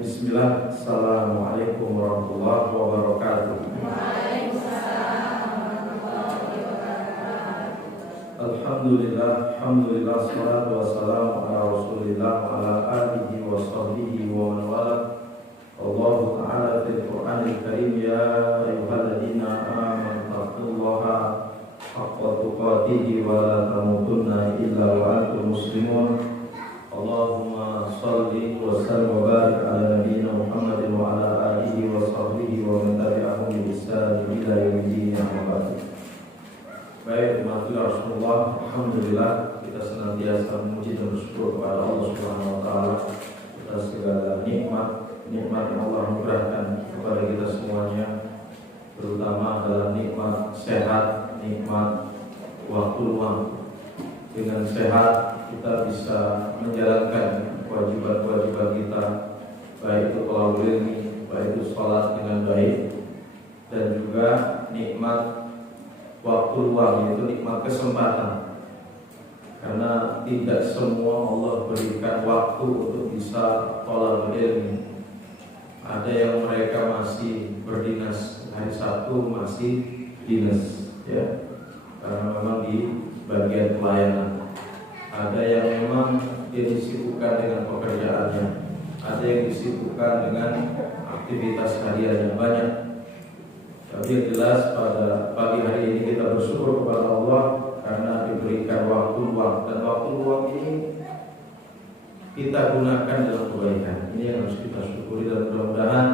Bismillah. Assalamualaikum warahmatullahi wabarakatuh. Alhamdulillah, salatu wassalamu ala Rasulillah wa ala alihi wa sahbihi wa man wala. Allah Ta'ala fil Qur'anil Karim, ya ayyuhalladzina amanu taqullaha haqqa tuqatih wa la tamutunna illa wa antum muslimun. Allahumma salli wa sallim wa barik ala nabiyyina Muhammadin wa ala alihi wa sahbihi wa man tabi'ahum bi ihsan ila yaumil din. Baik, umatullah Rasulullah, alhamdulillah kita senantiasa memuji dan bersyukur kepada Allah Subhanahu wa taala atas segala nikmat yang Allah anugerahkan kepada kita semuanya, terutama adalah nikmat sehat, nikmat waktu luang. Dengan sehat kita bisa menjalankan kewajiban-kewajiban kita, baik itu thalabul ilmi, baik itu sholat dengan baik, dan juga nikmat waktu luang, yaitu nikmat kesempatan. Karena tidak semua Allah berikan waktu untuk bisa thalabul ilmi. Ada yang mereka masih berdinas, hari Sabtu masih dinas, ya, karena memang di bagian pelayanan. Ada yang memang dia disibukkan dengan pekerjaannya, ada yang disibukkan dengan aktivitas hariannya, banyak. Tapi yang jelas pada pagi hari ini kita bersyukur kepada Allah karena diberikan waktu luang, dan waktu luang ini kita gunakan dalam kebaikan. Ini yang harus kita syukuri, dan mudah-mudahan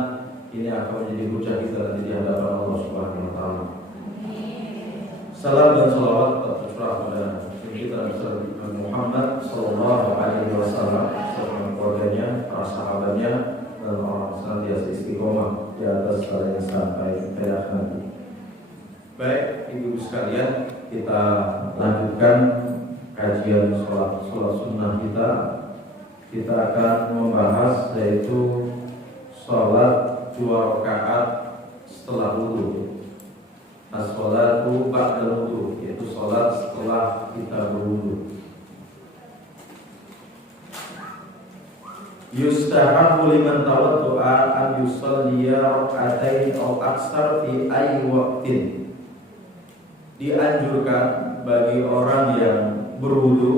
ini akan menjadi hujah kita nanti di hadapan Allah Subhanahu wa taala. Salam dan salawat tercurah pada kita Nabi Muhammad sallallahu alaihi wasallam, serta keluarganya, para sahabatnya, dan orang senantiasa istiqomah di atas jalan sampai akhir nanti. Baik, ibu sekalian, kita lanjutkan kajian sholat sunnah kita. Kita akan membahas yaitu sholat 2 rakaat setelah wudu. As-sholatu ba'dal wudu, yaitu sholat setelah kita berwudu. Yustahabu liman tawaddu'a an yusalliya rak'atain aw aksar fi ayyi waqtin. Dianjurkan bagi orang yang berwudu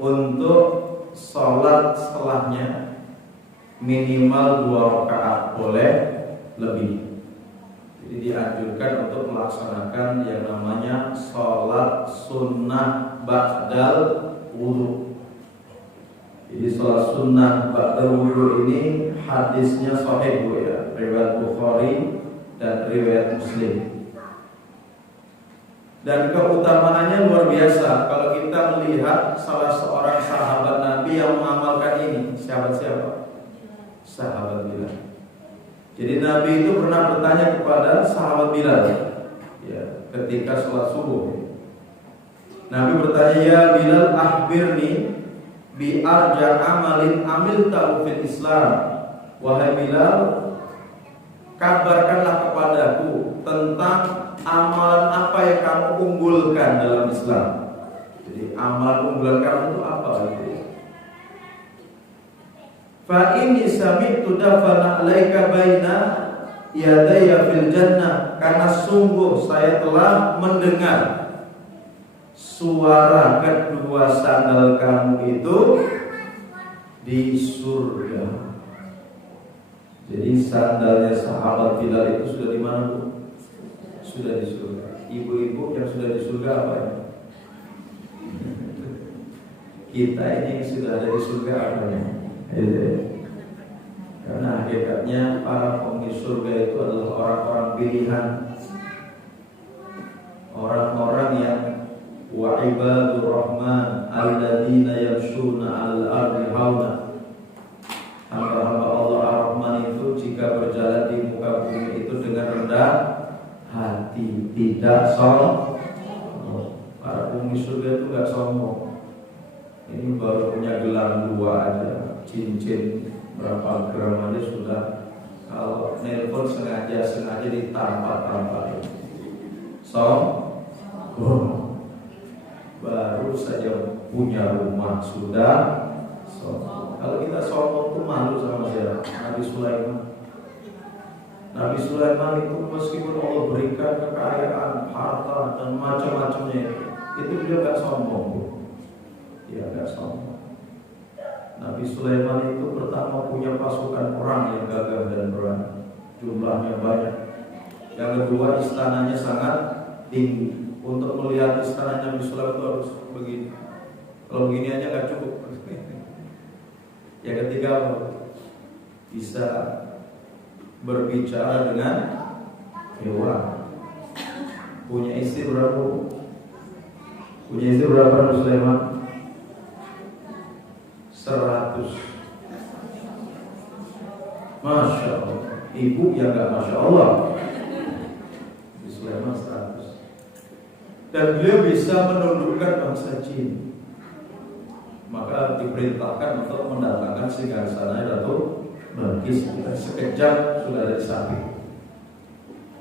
untuk sholat setelahnya minimal 2 rakaat, boleh lebih. Jadi dianjurkan untuk melaksanakan yang namanya sholat sunnah ba'dal wudu. Jadi sholat sunnah ba'dal wudu ini hadisnya sahih, ya, riwayat Bukhari dan riwayat Muslim. Dan keutamaannya luar biasa kalau kita melihat salah seorang sahabat Nabi yang mengamalkan ini. Siapa? Sahabat Bilal. Jadi Nabi itu pernah bertanya kepada sahabat Bilal, ya, ketika sholat subuh. Nabi bertanya, ya Bilal, akhbirni bi arja amalin amil ta'u fil Islam. Wahai Bilal, kabarkanlah kepadaku tentang amalan apa yang kamu unggulkan dalam Islam. Jadi amalan unggulan kamu itu apa gitu? Fa inni sami'tu dafana 'alaika baina yadayya fil jannah, karena sungguh saya telah mendengar suara kedua sandal kamu itu di surga. Jadi sandalnya sahabat Bilal itu sudah di mana, Bu? Sudah di surga. Ibu-ibu yang sudah di surga apa ya? Kita ini yang sudah ada di surga apa ya? Karena hakikatnya para penghuni surga itu adalah orang-orang pilihan, orang-orang yang wa ibadur rahman alladzina yamshuna 'alal ardi hauna. Hamba-hamba Allah Ar-Rahman itu jika berjalan di muka bumi itu dengan rendah hati, tidak sombong. Para penghuni surga itu gak sombong. Ini baru punya gelang 2 aja, cincin berapa gram aja sudah. Kalau nelpon sengaja ditampak-tampak. Baru saja punya rumah sudah sombong. Kalau kita sombong tuh malu sama siapa? Nabi Sulaiman. Nabi Sulaiman itu meskipun Allah berikan kekayaan, harta dan macam-macamnya, itu beliau gak sombong. Ya gak sombong. Nabi Sulaiman itu pertama punya pasukan perang yang gagah dan berani, jumlahnya banyak. Yang kedua, istananya sangat tinggi. Untuk melihat istana Nabi Sulaiman itu harus begini. Kalau begini aja gak cukup. Yang ketiga, bisa berbicara dengan hewan. Punya istri berapa? Punya istri berapa Nabi Sulaiman? 100. Masya Allah. Ibu yang gak Masya Allah. Nabi Sulaiman 100. Dan beliau bisa menundukkan bangsa jin. Maka diperintahkan untuk mendatangkan singgasana Ratu Balqis. Sekejap sudah ada di samping.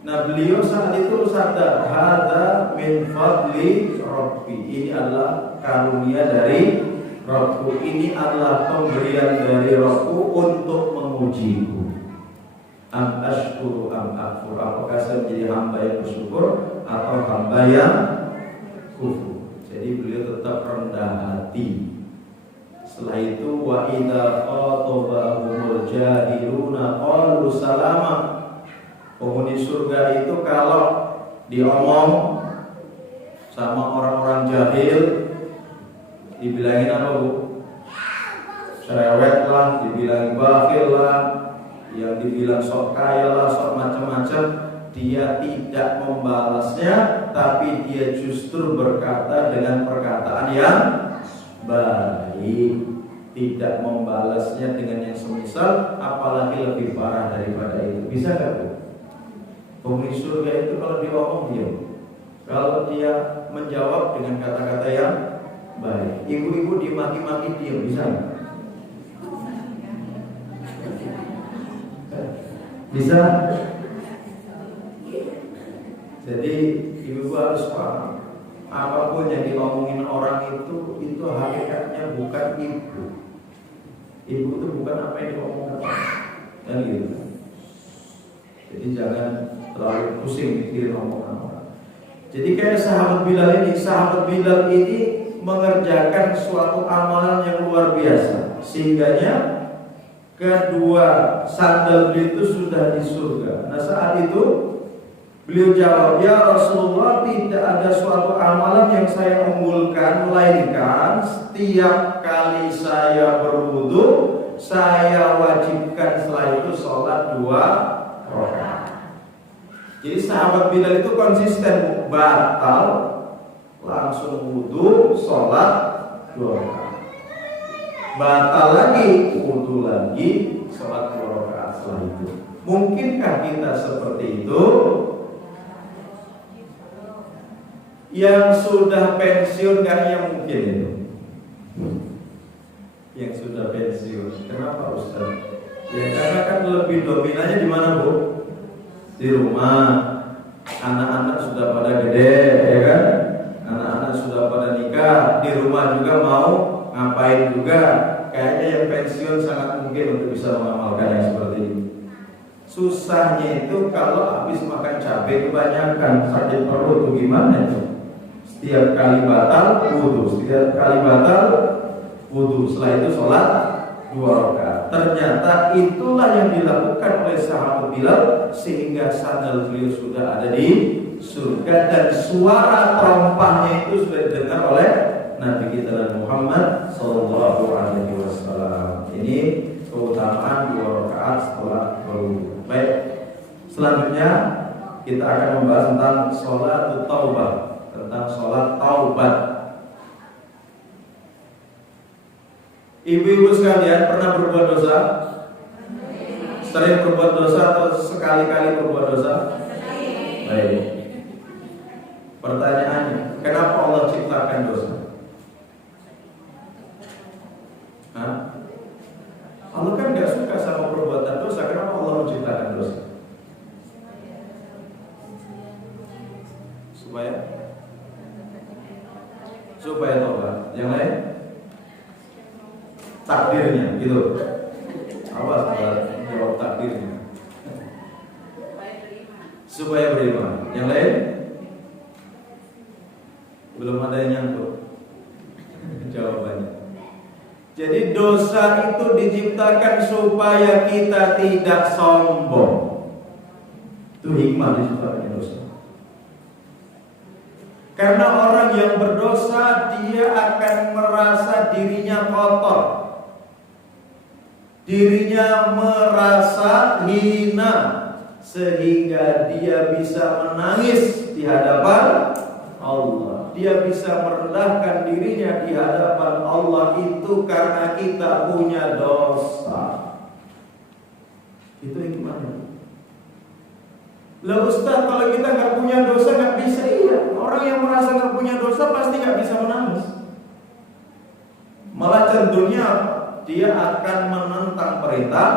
Nah, beliau saat itu sadar, hadza min fadli Rabbi. Ini adalah karunia dari Rabbku. Ini adalah pemberian dari Rabbku untuk mengujiku. Am ashkuru am akfur. Apakah saya menjadi hamba yang bersyukur atau hamba yang kufur? Jadi beliau tetap rendah hati. Setelah itu wa idza khatabahumul jahiluna qalu salama. Penghuni surga itu kalau diomong sama orang-orang jahil dibilangin apa Bu? Cerewet lah, dibilang bakhil lah, yang dibilang sok kaya lah, sok macam-macam. Dia tidak membalasnya, tapi dia justru berkata dengan perkataan yang baik, tidak membalasnya dengan yang semisal, apalagi lebih parah daripada itu. Bisa gak Bu? Penghuni surga itu kalau diomong diam, kalau dia menjawab dengan kata-kata yang baik. Ibu-ibu dimaki-maki diam, bisa gak? Bisa. Jadi ibu harus paham, apapun yang diomongin orang itu hakikatnya bukan ibu. Ibu itu bukan apa yang diomongkan, kan gitu. Jadi jangan terlalu pusing mikirin omongan orang. Jadi kayak sahabat Bilal ini mengerjakan suatu amalan yang luar biasa, sehingganya kedua sandal beliau itu sudah di surga. Nah saat itu beliau jawab, ya Rasulullah, tidak ada suatu amalan yang saya unggulkan, melainkan setiap kali saya berwudu, saya wajibkan setelah itu sholat 2 rakaat. Jadi sahabat Bilal itu konsisten, batal langsung wudu, sholat 2 rakaat. Batal lagi, wudu lagi, sholat 2 rakaat setelah itu. Mungkinkah kita seperti itu? Yang sudah pensiun kayaknya mungkin itu. Yang sudah pensiun. Kenapa Ustaz? Ya karena kan lebih dominannya di mana Bu? Di rumah. Anak-anak sudah pada gede, ya kan? Anak-anak sudah pada nikah. Di rumah juga mau ngapain juga. Kayaknya yang pensiun sangat mungkin untuk bisa mengamalkan yang seperti ini. Susahnya itu kalau habis makan cabai kebanyakan, sakit perut itu gimana itu? Setiap kali batal wudu, setiap kali batal wudu, setelah itu sholat 2 rakaat. Ternyata itulah yang dilakukan oleh sahabat Bilal, sehingga sandal beliau sudah ada di surga dan suara terompahnya itu sudah didengar oleh Nabi kita Muhammad sallallahu alaihi wasallam. Ini keutamaan 2 rakaat setelah berwudu. Baik, selanjutnya kita akan membahas tentang sholat taubah, tentang sholat taubat. Ibu-ibu sekalian, pernah berbuat dosa? Sering berbuat dosa atau sekali-kali berbuat dosa? Baik. Pertanyaannya, kenapa Allah ciptakan dosa? Hah? Allah kan gak suka sama perbuatan dosa. Kenapa Allah menciptakan dosa? Supaya tobat. Yang lain? Takdirnya. Gitu. Awas kalau jawab takdirnya. Supaya beriman. Yang lain? Belum ada yang nyangkut jawabannya. Jadi dosa itu diciptakan supaya kita tidak sombong. Itu hikmah diciptakan dosa. Karena orang yang berdosa dia akan merasa dirinya kotor, dirinya merasa hina, sehingga dia bisa menangis di hadapan Allah. Dia bisa merendahkan dirinya di hadapan Allah itu karena kita punya dosa. Itu hikmahnya. Lah Ustaz, kalau kita nggak punya dosa nggak bisa. Iya, orang yang merasa nggak punya dosa pasti nggak bisa menangis. Malah cenderungnya dia akan menentang perintah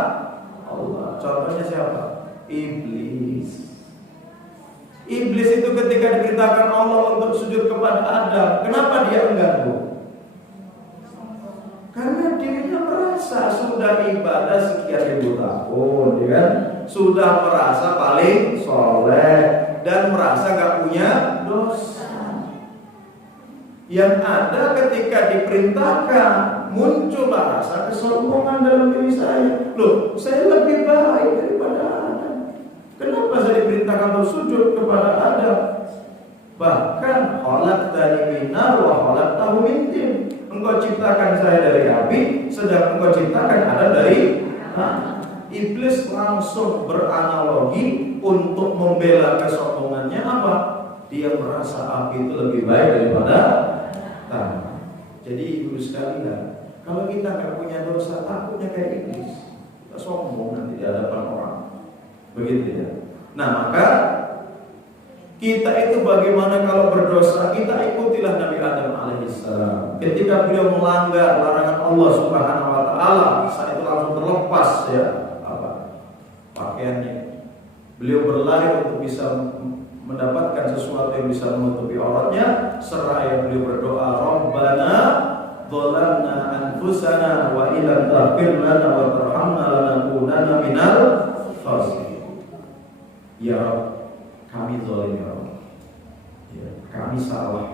Allah. Contohnya siapa? Iblis. Iblis itu ketika diperintahkan Allah untuk sujud kepada Adam, kenapa dia enggan, Bu? Karena dirinya merasa sudah ibadah sekian ribu tahun, ya kan? Sudah merasa paling soleh dan merasa gak punya dosa. Yang ada ketika diperintahkan muncullah rasa kesombongan dalam diri saya. Loh, saya lebih baik daripada Adam. Kenapa saya diperintahkan untuk sujud kepada Adam? Bahkan khalaqtani min nar wa khalaqtahu min tin. Engkau ciptakan saya dari api, sedang engkau ciptakan Adam dari Iblis langsung beranalogi untuk membela kesombongannya apa? Dia merasa api itu lebih baik daripada tanah. Jadi ibu sekalian, kalau kita nggak punya dosa, takutnya kayak iblis, kita sombong nanti di hadapan orang. Begitu ya. Nah maka kita itu bagaimana kalau berdosa? Kita ikutilah Nabi Adam alaihissalam. Ketika beliau melanggar larangan Allah Subhanahu wa taala, saat itu langsung terlepas ya pakaiannya. Beliau berlari untuk bisa mendapatkan sesuatu yang bisa menutupi auratnya. Seraya beliau berdoa, Rabbana dzalamna anfusana wa illam taghfir lana wa tarhamna lanakunanna minal khasirin. Ya Rabb, kami zalim ya Rabb. Ya, kami salah.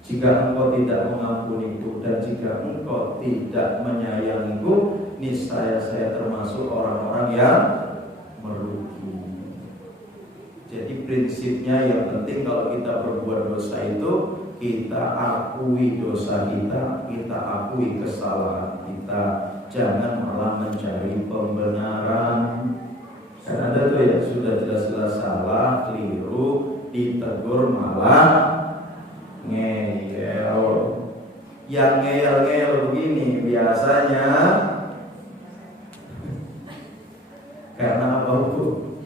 Jika engkau tidak mengampuniku dan jika engkau tidak menyayangiku, niscaya saya termasuk orang-orang yang merugi. Jadi prinsipnya yang penting kalau kita berbuat dosa itu, kita akui dosa kita, kita akui kesalahan kita, jangan malah mencari pembenaran. Kan ada tuh ya sudah jelas-jelas salah, keliru, ditegur malah ngeyel. Yang ngeyel-ngeyel begini biasanya karena apa, Bu?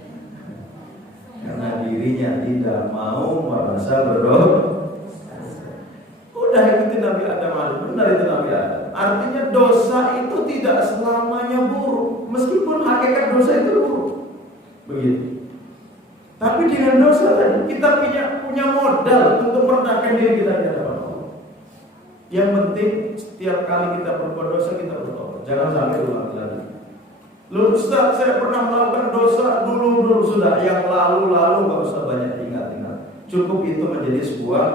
Karena dirinya tidak mau merasa berdosa. Udah ikuti Nabi Adam, benar itu Nabi Adam. Artinya dosa itu tidak selamanya buruk, meskipun hakikat dosa itu buruk. Begitu. Tapi dengan dosa tadi kita punya modal untuk merendahkan diri kita di hadapan Allah. Yang penting setiap kali kita berbuat dosa kita bertobat. Jangan sampai ulang lagi. Lu Ustaz, saya pernah melakukan dosa dulu sudah. Yang lalu gak usah banyak ingat-ingat. Cukup itu menjadi sebuah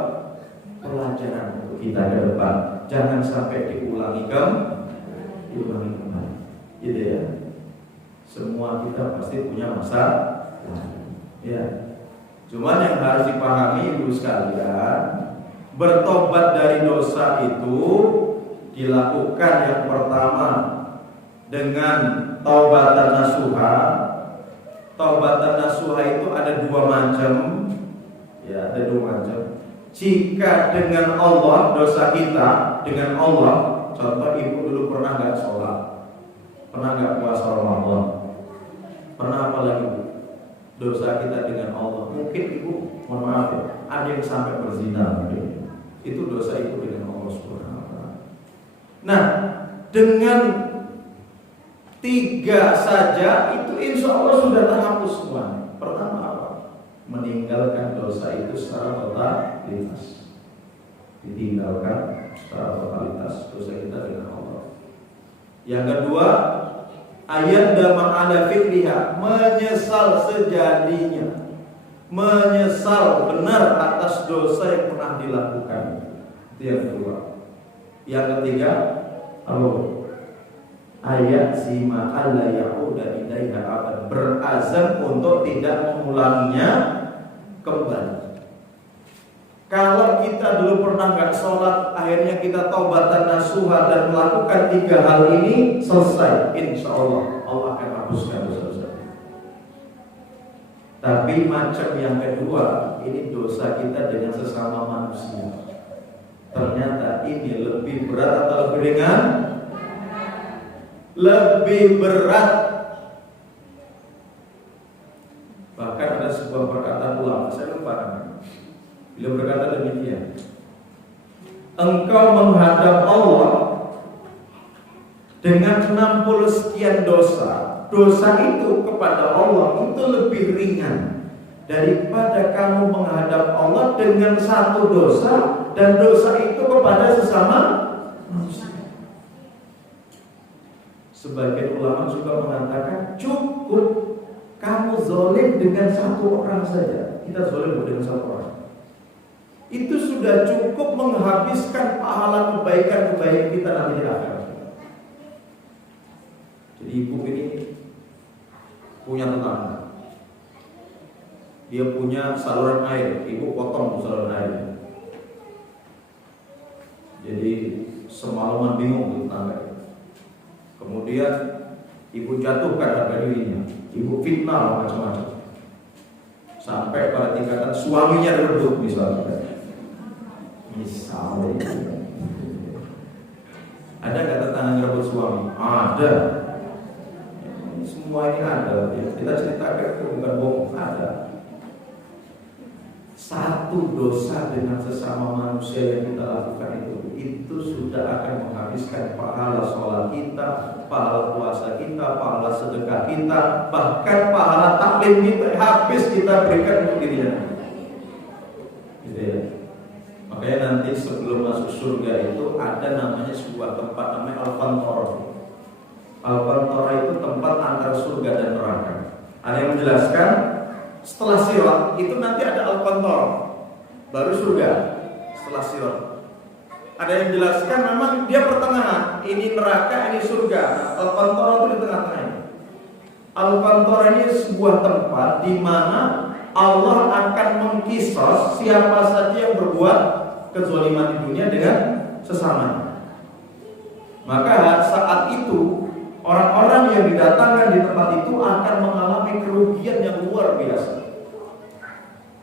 pelajaran untuk kita ke depan. Jangan sampai diulangi kembali. Gitu ya. Semua kita pasti punya masa ya. Cuman yang harus dipahami ibu sekalian, bertobat dari dosa itu dilakukan yang pertama dengan taubatan nasuha. Taubatan nasuha itu ada dua macam. Ya, ada dua macam. Jika dengan Allah dosa kita dengan Allah, contoh ibu dulu pernah nggak sholat, pernah nggak puasa Ramadan, pernah apa lagi Bu? Dosa kita dengan Allah. Mungkin ibu, mohon maaf ya, ada yang sampai berzina mungkin. Itu dosa itu dengan Allah Subhanahu wa taala. Nah, dengan 3 saja itu insya Allah sudah terhapus semua. Pertama apa? Meninggalkan dosa itu secara totalitas. Ditinggalkan secara totalitas dosa kita dengan Allah. Yang kedua, ayat ma'ala fi'liha, menyesal sejadinya, menyesal benar atas dosa yang pernah dilakukan. Itu yang kedua. Yang ketiga, ayat sima alla ya'uda ilaiha abad, berazam untuk tidak mengulanginya kembali. Kalau kita dulu pernah nggak sholat, akhirnya kita taubatan nasuha dan melakukan 3 hal ini, selesai. Insya Allah Allah akan hapuskan dosa-dosa. Tapi macam yang kedua, ini dosa kita dengan sesama manusia. Ternyata ini lebih berat atau lebih ringan? Lebih berat. Bahkan ada sebuah perkataan ulama, saya lupa namanya. Beliau berkata demikian, engkau menghadap Allah dengan 60 sekian dosa, dosa itu kepada Allah itu lebih ringan daripada kamu menghadap Allah dengan 1 dosa, dan dosa itu kepada sesama manusia. Sebagian ulama juga mengatakan cukup kamu zalim dengan 1 orang saja. Kita zalim dengan 1 orang, itu sudah cukup menghabiskan pahala kebaikan-kebaikan kita nanti di akhirat. Jadi ibu ini punya tetangga, dia punya saluran air, ibu potong saluran airnya. Jadi semalaman bingung tetangga. Kemudian ibu jatuhkan harga dirinya, ibu fitnah macam-macam, sampai pada tingkatan suaminya direbut misalnya. Ada nggak tetangga ngerebut suami? Ada. Semua ini ada. Kita ceritakan itu bukan bohong, ada. 1 dosa dengan sesama manusia yang kita lakukan itu sudah akan menghabiskan pahala sholat kita, pahala puasa kita, pahala sedekah kita, bahkan pahala taklim kita habis kita berikan untuk dirinya. Gitu ya. Makanya nanti sebelum masuk surga itu ada namanya sebuah tempat namanya Al-Qantarah. Al-Qantarah itu tempat antara surga dan neraka. Ada yang menjelaskan setelah sirat itu nanti ada Al-Qantarah, baru surga setelah sirat. Ada yang menjelaskan memang dia pertengahan, ini neraka, ini surga. Al-Qantarah itu di tengah-tengah. Al-Qantarah ini sebuah tempat di mana Allah akan mengkisos siapa saja yang berbuat kezaliman di dunia dengan sesamanya. Maka saat itu orang-orang yang didatangkan di tempat itu akan mengalami kerugian yang luar biasa.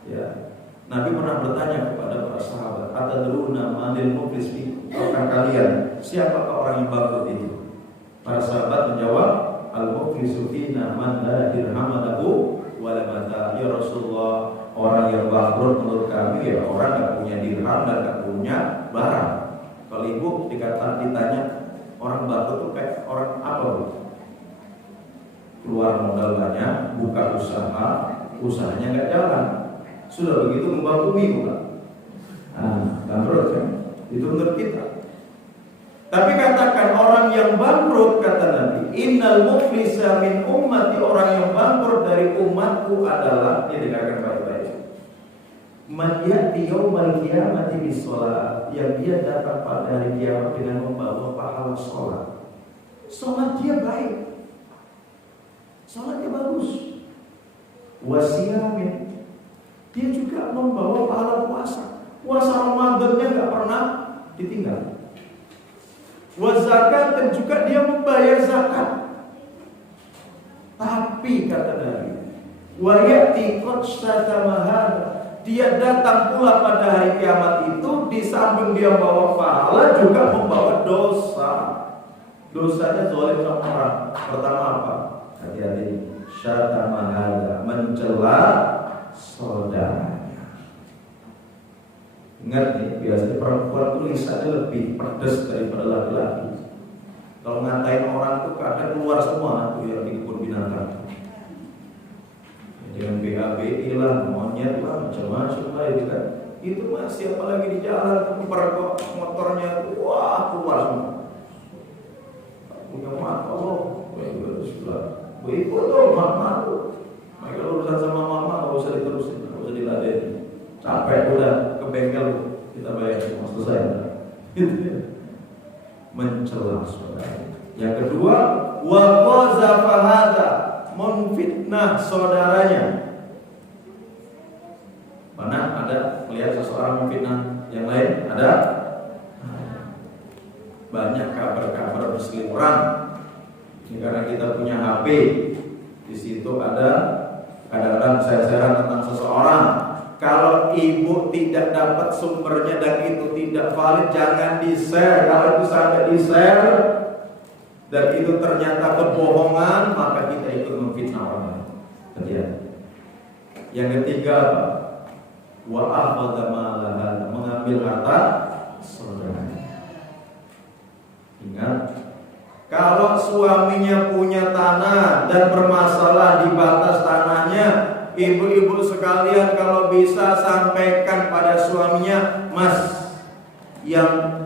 Ya, Nabi pernah bertanya kepada para sahabat, atadruna manil muflis minkum? Tahukah kalian siapakah orang yang bangkrut itu? Para sahabat menjawab, al-muflisu fina man la dirham lahu wa la mata. Ya Rasulullah, orang yang bangkrut menurut kami ya orang nggak punya dirham dan nggak punya barang. Kalau ibu ditanya orang bangkrut itu kayak orang apa bu? Keluar modal banyak, buka usaha, usahanya nggak jalan. Sudah begitu membangkrut bukan? Bangkrut kan? Itu menurut kita. Tapi katakan orang yang bangkrut, kata Nabi, innal muflisa min ummati, orang yang bangkrut dari umatku adalah, dia dengarkan baik-baik, man ya'ti yaumal qiyamati bis shalah, yang dia datang pada hari kiamat dengan membawa pahala sholat. Sholat dia baik, sholatnya bagus. Wasiyamin, dia juga membawa pahala puasa. Puasa Ramadannya nggak pernah ditinggal. Wazakat, dan juga dia membayar zakat. Tapi kata Nabi, wa ya'ti qad syatamaha, dia datang pula pada hari kiamat itu di samping dia membawa pahala juga membawa dosa. Dosanya zalim sama orang. Pertama apa? Hati-hati, syatamaha, mencela saudara. Ingat nih, biasanya perempuan itu lisannya lebih pedas daripada laki-laki. Kalau ngatain orang tuh kadang keluar semua tuh yang di kebun binatang. Dengan BABI lah, monyet lah, macam-macam lah itu kan. Itu mah siapa lagi di jalan, pergok motornya, wah keluar semua. Punya Rahmat Allah. Bu ibu tuh mama tuh. Maka urusan sama mama nggak usah diterusin, nggak usah diladenin. Capek udah ke bengkel kita bayar cuma selesai. Gitu ya. Mencela saudara. Yang kedua, wa qazafa hadza, memfitnah saudaranya. Mana ada melihat seseorang memfitnah yang lain? Ada? Banyak kabar-kabar berseliweran. Ini karena kita punya HP. Di situ ada kadang-kadang share-sharean tentang seseorang. Kalau ibu tidak dapat sumbernya dan itu tidak valid, jangan di-share. Kalau itu sampai di-share dan itu ternyata kebohongan, maka kita ikut memfitnah orang lain. Yang ketiga apa? Wa akhadha malaha, mengambil harta saudara. Ingat, kalau suaminya punya tanah dan bermasalah di batas tanahnya, ibu-ibu sekalian kalau bisa sampaikan pada suaminya, Mas, yang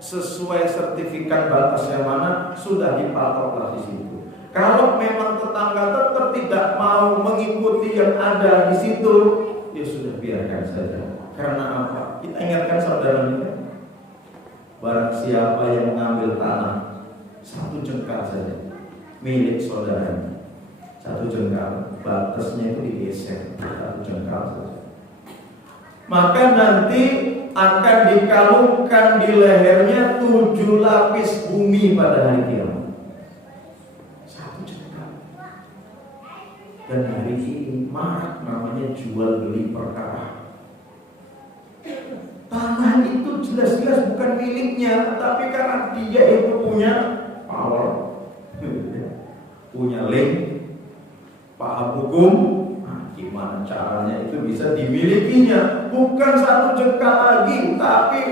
sesuai sertifikat batas yang mana sudah dipatoklah di situ. Kalau memang tetangga tetap tidak mau mengikuti yang ada di situ, ya sudah biarkan saja. Karena apa? Kita ingatkan saudara kita, barang siapa yang mengambil tanah 1 jengkal saja milik saudara, 1 jengkal, batasnya itu digeser 1 jengkal saja, maka nanti akan dikalungkan di lehernya 7 lapis bumi pada hari kiamat. 1 jengkal. Dan hari ini marak namanya jual beli perkara. Tanah itu jelas-jelas bukan miliknya, tapi karena dia itu punya power, punya link, paham hukum, nah, gimana caranya itu bisa dimilikinya? Bukan 1 jengkal lagi, tapi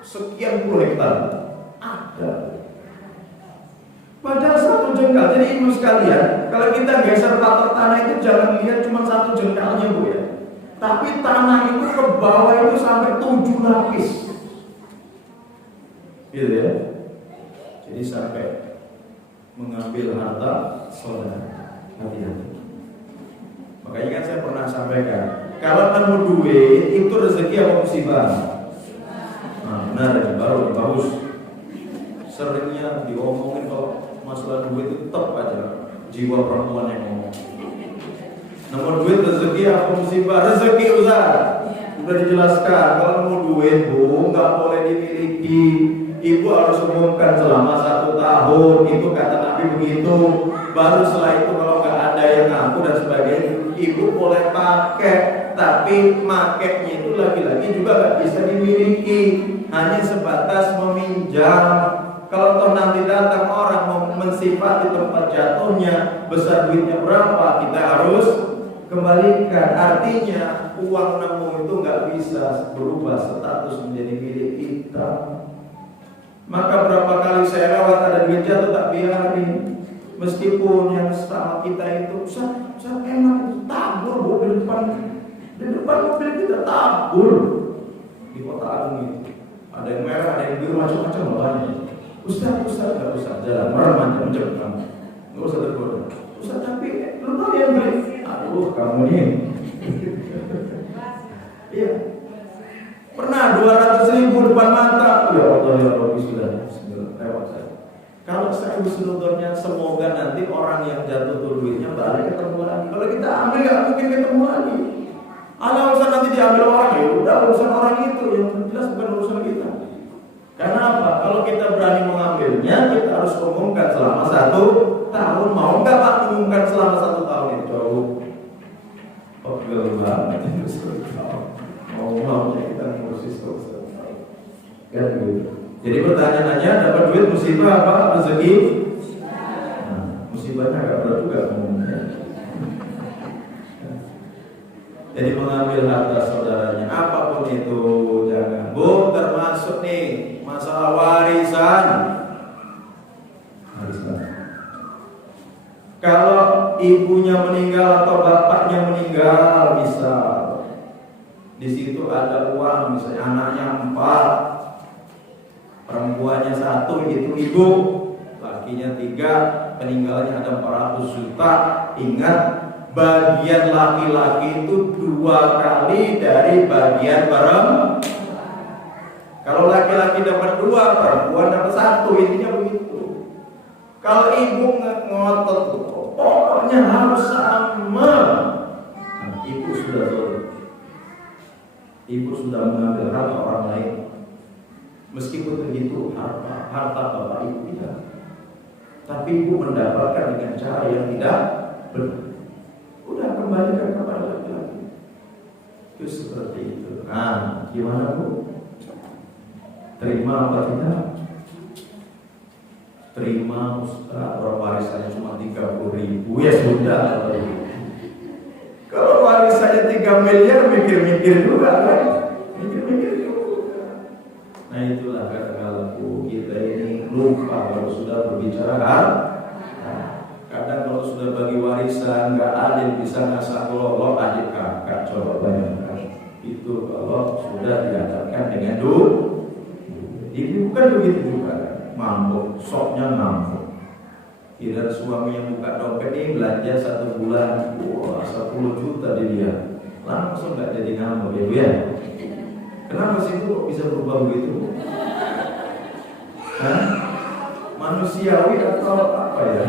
sekian puluh hektar ada. Padahal 1 jengkal. Jadi ibu sekalian, kalau kita geser patok tanah itu jangan lihat cuma 1 jengkalnya, Bu ya. Tapi tanah itu ke bawah itu sampai 7 lapis. Gitu ya. Jadi sampai mengambil harta saudara. Hati-hati. Makanya kan saya pernah sampaikan, kalau nemu duit itu rezeki apa musibah? Nah, benar, baru bagus. Seringnya diomongin kalau masalah duit itu tetap aja jiwa perempuan yang ngomong. Nemu duit rezeki apa musibah? Rezeki Ustaz. Udah dijelaskan, kalau nemu duit Bu nggak boleh dimiliki. Ibu harus umumkan selama 1 tahun. Itu kata Nabi begitu. Baru setelah itu kalau nggak ada yang ngaku dan sebagainya, ibu boleh pakai. Tapi makainya itu lagi-lagi juga nggak bisa dimiliki. Hanya sebatas meminjam. Kalau toh nanti datang orang mensifati tempat jatuhnya, besar duitnya berapa, kita harus kembalikan. Artinya uang nemu itu nggak bisa berubah status menjadi milik kita. Maka berapa kali saya lewat ada duit jatuh tak biarin. Meskipun yang sama kita itu saya enak itu tabur Bu, di depan mobil kita tabur di Kota Agung itu. Ada yang merah, ada yang biru, macam-macam bawahnya. Ustaz, nggak usah jalan merem macam-macam kamu, nggak usah tergoda. Ustaz, tapi lu tahu yang beli? Aduh, kamu nih. Iya. Pernah 200.000 depan mata. Ya Allah, ya Rabbi, sudah lewat saya. Kalau saya husnudonnya semoga nanti orang yang jatuh tuh duitnya balik ketemu lagi. Kalau kita ambil nggak mungkin ketemu lagi. Ada urusan nanti diambil orang, ya udah urusan orang itu, yang jelas bukan urusan kita. Karena apa? Kalau kita berani mengambilnya, kita harus umumkan selama 1 tahun. Mau nggak Pak umumkan selama 1 tahun itu? Jauh. Oh, banget itu 1 tahun. Mau kita ngurusin 1 tahun. Kan gitu. Jadi pertanyaannya, dapat duit musibah apa? Rezeki? Nah, musibahnya agak berat juga ngomongnya. Jadi mengambil harta saudaranya, apapun itu jangan. Bu, termasuk nih masalah warisan. Kalau ibunya meninggal atau bapaknya meninggal, misal di situ ada uang, misalnya anaknya 4, perempuannya 1, itu ibu, laki lakinya 3, peninggalannya ada 400 juta. Ingat, bagian laki-laki itu 2 kali dari bagian perempuan. Kalau laki-laki dapat 2, perempuan dapat 1, intinya begitu. Kalau ibu ngotot, pokoknya harus sama. Nah, ibu sudah zalim. Ibu sudah mengambil harta orang lain. Meskipun begitu harta bapak ibu tidak. Tapi ibu mendapatkan dengan cara yang tidak benar. Udah kembalikan kepada laki-laki. Itu seperti itu. Nah, gimana bu? Terima apa tidak? Terima Ustaz, orang warisannya cuma 30.000. Ya sudah. Kalau warisannya 3 miliar, mikir-mikir juga kan? Mikir-mikir juga. Nah itulah kadang-kadang kita ini lupa kalau sudah berbicara kadang kalau sudah bagi warisan nggak adil, bisa ngasah lolok adik kakak. Coba bayangkan itu kalau sudah dihadapkan dengan Ibu bukan begitu juga kan? Mabuk, soknya ngambuk. Kira suami yang buka dompet ini belanja 1 bulan, wah 10 juta dia. Langsung nggak jadi ngambuk ya Bu ya. Kenapa sih Bu bisa berubah begitu? Hah? Manusiawi atau apa ya?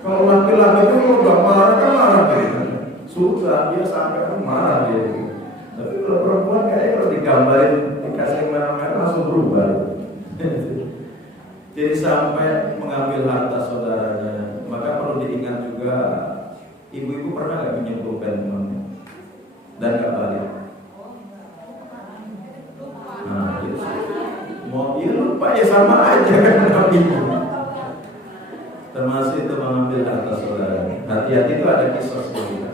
Kalau laki-laki itu kalau nggak marah kan marah gitu. Sudah dia sampai marah dia. Tapi kalau perempuan kayaknya kalau digambarin dikasih merah-merah langsung berubah. Jadi sampai mengambil harta saudaranya. Maka perlu diingat juga, ibu-ibu pernah nggak pinjam pulpen temannya dan nggak balik? Nah, gitu. Mau dia lupa ya sama aja kan dengan ibu. Termasuk itu mengambil harta saudaranya. Hati-hati itu ada kisah juga.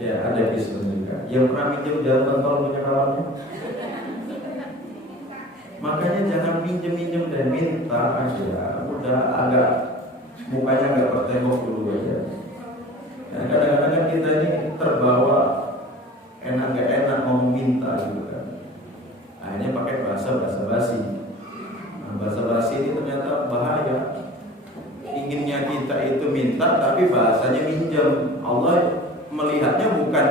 Ya ada kisah juga. Yang pernah pinjam jalan tol punya kawannya. Makanya jangan minjem-minjem dan minta aja. Udah agak mukanya agak bertembok dulu aja. Dan kadang-kadang kan kita ini terbawa enak gak enak mau minta gitu kan. Akhirnya pakai bahasa basi. Nah, bahasa basi ini ternyata bahaya. Inginnya kita itu minta tapi bahasanya minjem. Allah melihatnya bukan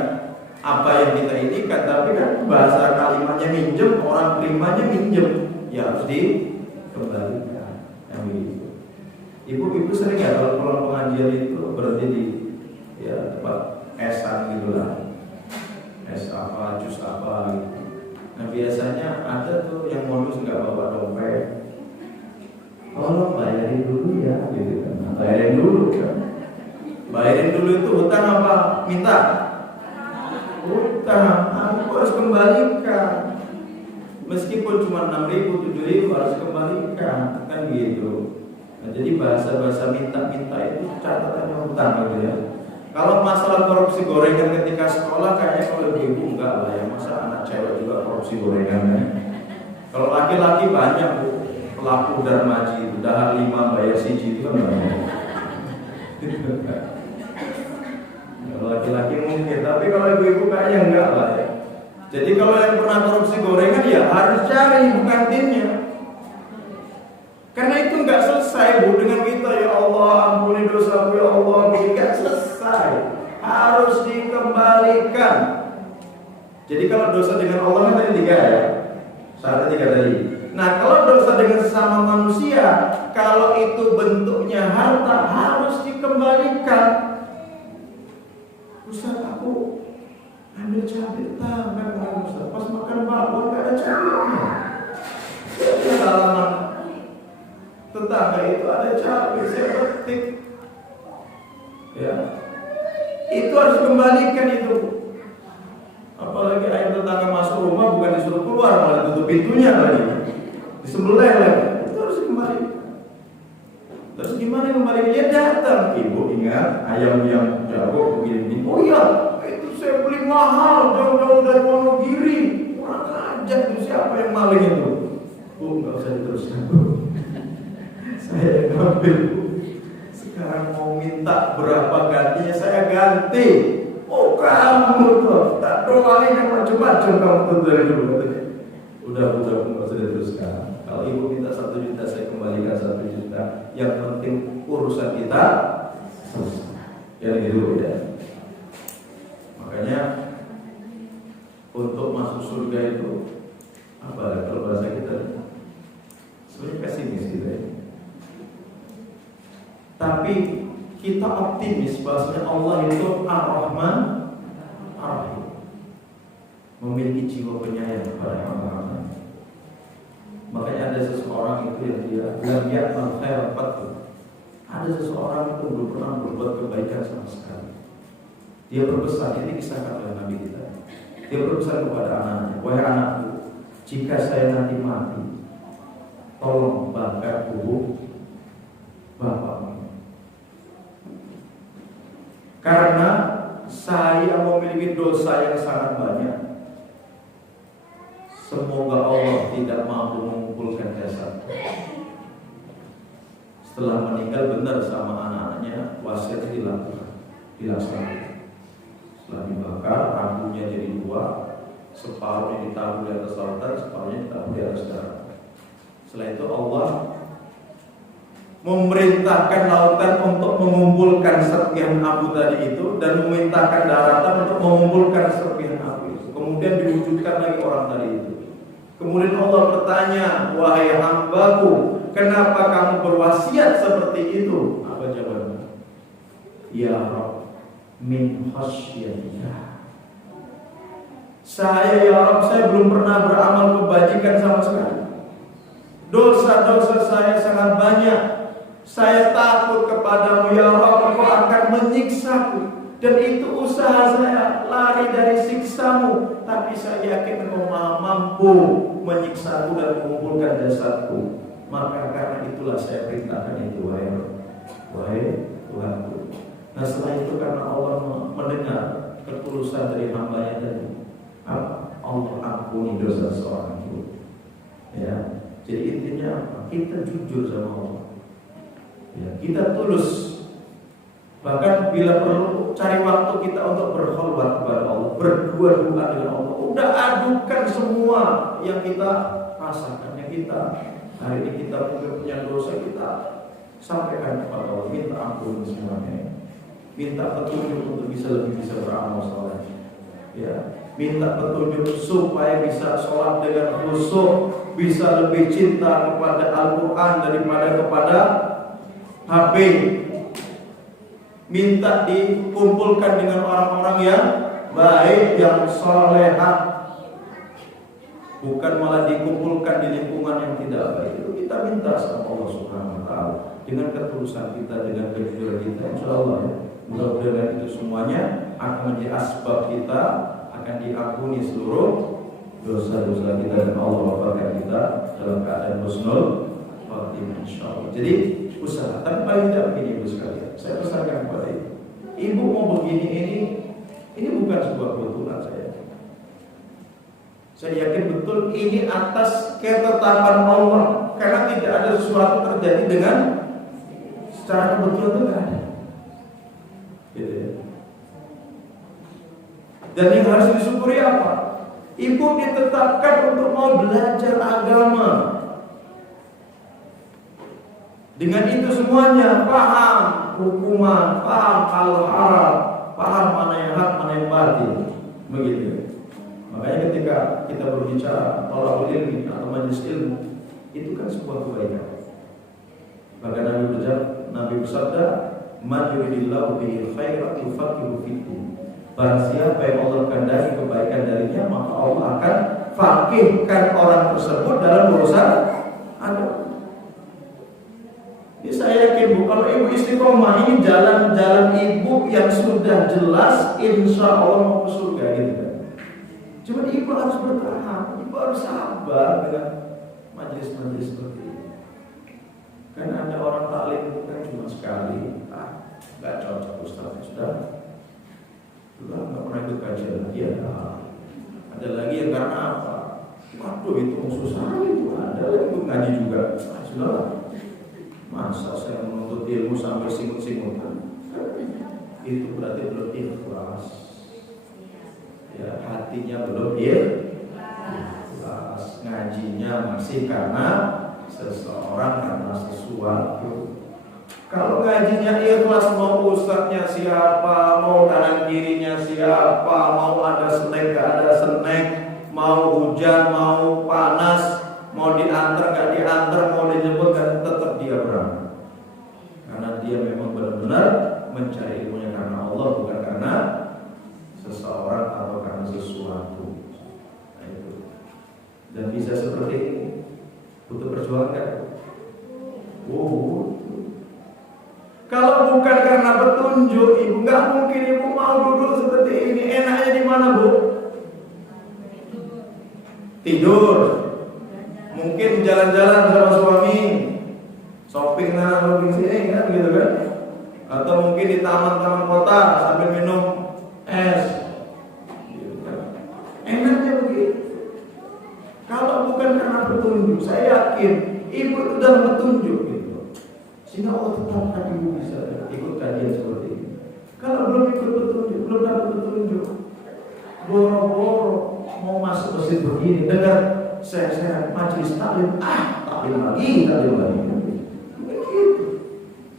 apa yang kita inginkan, tapi kan bahasa kalimatnya minjem, orang terimanya minjem, ya harus dikembalikan. Yang begitu. Ibu-ibu sering ya kalau pulang pengajian itu berarti di ya tempat esan gitulah, es apa, jus apa gitu. Nah biasanya ada tuh yang modus nggak bawa dompet, tolong bayarin dulu ya, gitu kan. Nah, bayarin dulu kan. Bayarin dulu itu hutang apa? Minta? Hutang, aku harus kembalikan. Meskipun cuma 6.000, 7.000 harus kembalikan, kan gitu. Nah, jadi bahasa-bahasa minta-minta itu catatannya hutang gitu ya. Kalau masalah korupsi gorengan ketika sekolah kayaknya kalau ibu enggak lah ya, masa anak cewek juga korupsi gorengan ya. Kalau laki-laki banyak Bu, pelaku darmaji itu dahar 5 bayar siji itu kan banyak. Kalau laki-laki mungkin, tapi kalau ibu-ibu kayaknya enggak lah ya. Jadi kalau yang pernah korupsi gorengan ya harus cari ibu kantinnya. Karena itu enggak selesai Bu dengan kita ya Allah ampuni dosaku ya Allah, enggak selesai. Harus dikembalikan. Jadi kalau dosa dengan Allah kan tadi 3 ya. Syaratnya 3 tadi. Nah kalau dosa dengan sesama manusia, kalau itu bentuknya harta harus dikembalikan. Ustaz aku ambil cabai tangan Ustaz, pas makan bakwan gak ada cabainya. Di halaman tetangga itu ada cabai, saya petik. Ya, itu harus kembalikan itu. Apalagi ayam tetangga masuk rumah bukan disuruh keluar, malah tutup pintunya lagi, disembelih lagi. Itu harus kembalikan. Terus gimana kembali? Dia datang, ibu ingat ayam yang jago begini. Oh iya, itu saya beli mahal jauh-jauh dari Wonogiri. Kurang ajar itu, siapa yang maling itu? Bu, nggak usah diteruskan Bu. Saya yang ngambil Bu. Sekarang mau minta berapa gantinya saya ganti. Oh kamu tuh, tak doain yang macam-macam kamu tuh dari dulu. Udah nggak usah diteruskan. Kalau ibu minta 1 juta, saya kembalikan 1 juta. Yang penting urusan kita selesai. Ya gitu ya. Makanya untuk masuk surga itu apa? Kalau bahasa kita sebenarnya pesimis gitu ya. Tapi kita optimis bahwasanya Allah itu Ar-Rahman Ar-Rahim, memiliki jiwa penyayang kepada hamba-hamba. Makanya ada seseorang itu yang dia lam ya'mal khairan qattu. Ada seseorang itu belum pernah berbuat kebaikan sama sekali. Dia berpesan, ini kisahkan oleh Nabi kita. Dia berpesan kepada anaknya, wahai anakku, jika saya nanti mati, tolong bakar tubuh bapakmu. Karena saya memiliki dosa yang sangat banyak. Semoga Allah tidak mampu mengumpulkan jasad. Setelah meninggal benar sama anak-anaknya, wasiat dilaksanakan. Setelah dibakar, rambutnya jadi 2, separuhnya ditaruh di atas lautan, separuhnya ditaruh di atas darat. Setelah itu Allah memerintahkan lautan untuk mengumpulkan serpihan abu tadi itu, dan memerintahkan daratan untuk mengumpulkan serpihan abu itu. Kemudian diwujudkan lagi orang tadi itu. Kemudian Allah bertanya, wahai hambaku, kenapa kamu berwasiat seperti itu? Apa jawabannya? Ya Rabb, min khasyatillah. Saya ya Rabb, saya belum pernah beramal kebajikan sama sekali. Dosa-dosa saya sangat banyak. Saya takut kepadamu ya Rabb, Engkau akan menyiksaku. Dan itu usaha saya lari dari siksamu. Tapi saya yakin Engkau mampu menyiksaku dan mengumpulkan jasadku. Maka karena itulah saya perintahkan itu, wahai Tuhanku. Nah setelah itu karena Allah mendengar ketulusan dari hambanya tadi, Allah ampuni dosa seorang itu. Ya, jadi intinya apa? Kita jujur sama Allah. Ya, kita tulus. Bahkan bila perlu cari waktu kita untuk berkhulwat kepada Allah, berdua-dua dengan Allah. Udah adukan semua yang kita rasakan, yang kita hari ini kita punya dosa, kita sampaikan kepada Allah, minta ampun semuanya. Minta petunjuk untuk lebih bisa beramal saleh. Ya, minta petunjuk supaya bisa sholat dengan khusyuk, bisa lebih cinta kepada Al-Quran daripada kepada HP. Minta dikumpulkan dengan orang-orang yang baik, yang salehah, bukan malah dikumpulkan di lingkungan yang tidak baik. Itu kita minta sama Allah Subhanahu wa taala dengan ketulusan kita, dengan kejujuran kita, insyaallah ya. Mudah-mudahan itu semuanya akan menjadi asbab kita akan diampuni seluruh dosa-dosa kita, dan Allah wafatkan kita dalam keadaan husnul khatimah insyaallah. Jadi usaha, tapi paling tidak begini ibu sekalian, saya pesankan kepada ibu mau begini, ini bukan sebuah kebetulan saya yakin betul ini atas ketetapan Allah, karena tidak ada sesuatu terjadi dengan secara kebetulan, itu tidak ada gitu ya. Dan yang harus disyukuri apa? Ibu ditetapkan untuk mau belajar agama. Dengan itu semuanya paham hukuman, paham al-haram, paham mana yang hak, mana yang batil, begitu. Makanya ketika kita berbicara thalabul ilmi atau majelis ilmu, itu kan sebuah kebaikan. Bahkan Nabi bersabda, "Man yuridillahu bihi khairan yufaqihu fiddin." Barang siapa yang Allah kehendaki kebaikan darinya, maka Allah akan faqihkan orang tersebut dalam urusan agama. Ini saya yakin Bu, kalau ibu istiqomah, ini jalan-jalan ibu yang sudah jelas, insya Allah mau ke surga gitu kan. Cuma ibu harus bertahan, ibu harus sabar dengan majelis-majelis seperti ini. Karena ada orang taklim itu kan cuma sekali, nggak cocok Ustaz, sudah nggak pernah ikut kajian lagi ya. Ada lagi yang karena apa? Waduh itu susah itu, ada yang ngaji juga, sudahlah. Masa saya menuntut ilmu sampai simut-simutan? Itu berarti belum ikhlas. Ya, hatinya belum ikhlas. ngajinya masih karena seseorang, karena sesuatu. Kalau ngajinya ikhlas, mau ustadznya siapa, mau kanan kirinya siapa, mau ada snack gak ada snack, mau hujan, mau panas, mau diantar gak diantar, mau dijemput kan, tetap dia berangkat. Karena dia memang benar-benar mencari ilmunya karena Allah, bukan karena seseorang atau karena sesuatu. Nah, itu. Dan bisa seperti ini, butuh perjuangan kan? Kalau bukan karena petunjuk ibu, nggak mungkin ibu mau duduk seperti ini. Enaknya di mana, Bu? Tidur. Mungkin jalan-jalan sama suami, shopping sini kan, gitu kan? Atau mungkin di taman-taman kota sambil minum es. Gitu kan? Enaknya begitu. Kalau bukan karena petunjuk, saya yakin ibu itu sudah petunjuk gitu. Sehingga Allah tetapkan ibu bisa ikut kajian seperti ini. Kalau belum ikut petunjuk, belum dapat petunjuk, boro-boro mau masuk masjid begini, dengar saya majelis taklim, taklim lagi. Begitu.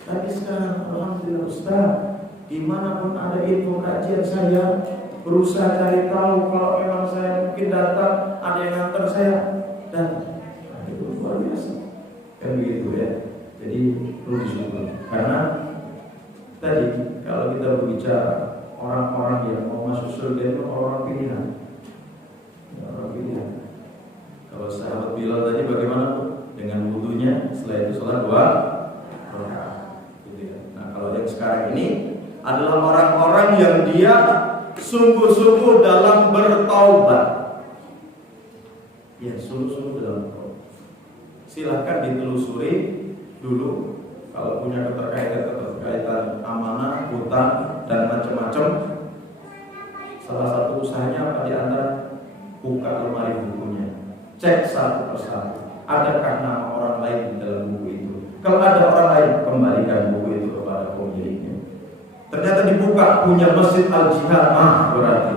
Tapi sekarang alhamdulillah Ustaz, dimanapun ada info kajian saya berusaha cari tahu. Kalau memang saya mungkin datang, ada yang nganter saya, dan itu luar biasa. Kan begitu ya. Jadi perlu disyukur. Karena tadi kalau kita berbicara orang-orang yang mau masuk surga itu orang pilihan. Orang pilihan. Kalau sahabat Bilal tadi bagaimana, Bu? Dengan wudunya, setelah itu sholat 2 rakaat. Gitu ya. Nah, kalau yang sekarang ini adalah orang-orang yang dia sungguh-sungguh dalam bertaubat. Ya, sungguh-sungguh dalam bertaubat. Silahkan ditelusuri dulu kalau punya keterkaitan amanah, hutang dan macam-macam. Salah satu usahanya apa di antara, buka lemari bukunya, cek satu persatu, adakah nama orang lain di dalam buku itu. Kalau ada orang lain, kembalikan buku itu kepada pemiliknya. Ternyata dibuka punya Masjid Al-Jihad, berarti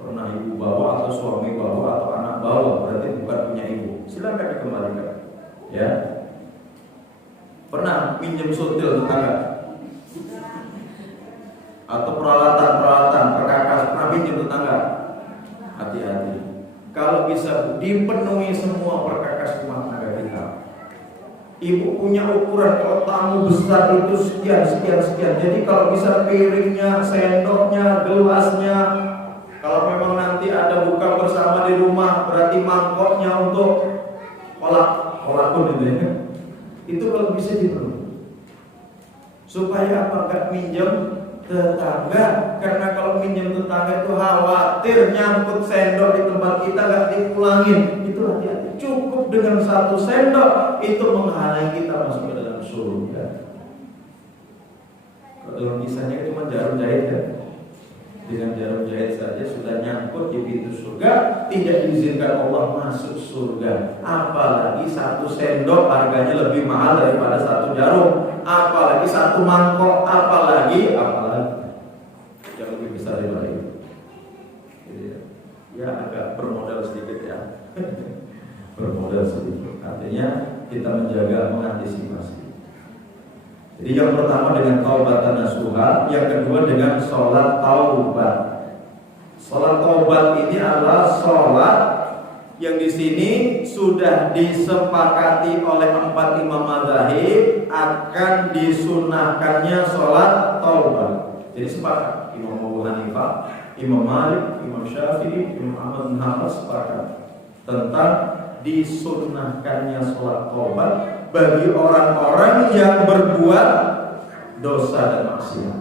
pernah ibu bawa atau suami bawa atau anak bawa, berarti bukan punya ibu. Silakan dikembalikan. Ya. Pernah pinjam sutil tetangga atau peralatan perkakas, pernah pinjam tetangga? Hati-hati. Kalau bisa dipenuhi semua perkakas rumah tangga kita. Ibu punya ukuran, kalau tamu besar itu sekian. Jadi kalau bisa piringnya, sendoknya, gelasnya. Kalau memang nanti ada buka bersama di rumah, berarti mangkoknya untuk kolak itu ya. Itu kalau bisa dipenuhi. Supaya apa? Enggak minjem tetangga. Karena kalau minjem tetangga itu khawatir nyangkut sendok di tempat kita enggak dipulangin. Itu hati-hati. Cukup dengan 1 sendok itu menghalangi kita masuk ke dalam surga. Kalau misalnya cuma jarum jahit kan? Dengan jarum jahit saja sudah nyangkut di pintu surga, tidak diizinkan Allah masuk surga. Apalagi 1 sendok harganya lebih mahal daripada 1 jarum. Apalagi 1 mangkok, apalagi yang lebih besar daripada itu. Ya agak bermodal sedikit ya. Bermodal sedikit. Artinya kita menjaga, mengantisipasi. Jadi yang pertama dengan taubat nasuha, yang kedua dengan sholat taubat. Sholat taubat ini adalah sholat yang di sini sudah disepakati oleh 4 imam madzhab akan disunahkannya sholat taubat. Jadi sepakat Imam Abu Hanifah, Imam Malik, Imam Syafi'i, Imam Ahmad bin Hanbal sepakat tentang disunahkannya sholat taubat bagi orang-orang yang berbuat dosa dan maksiat.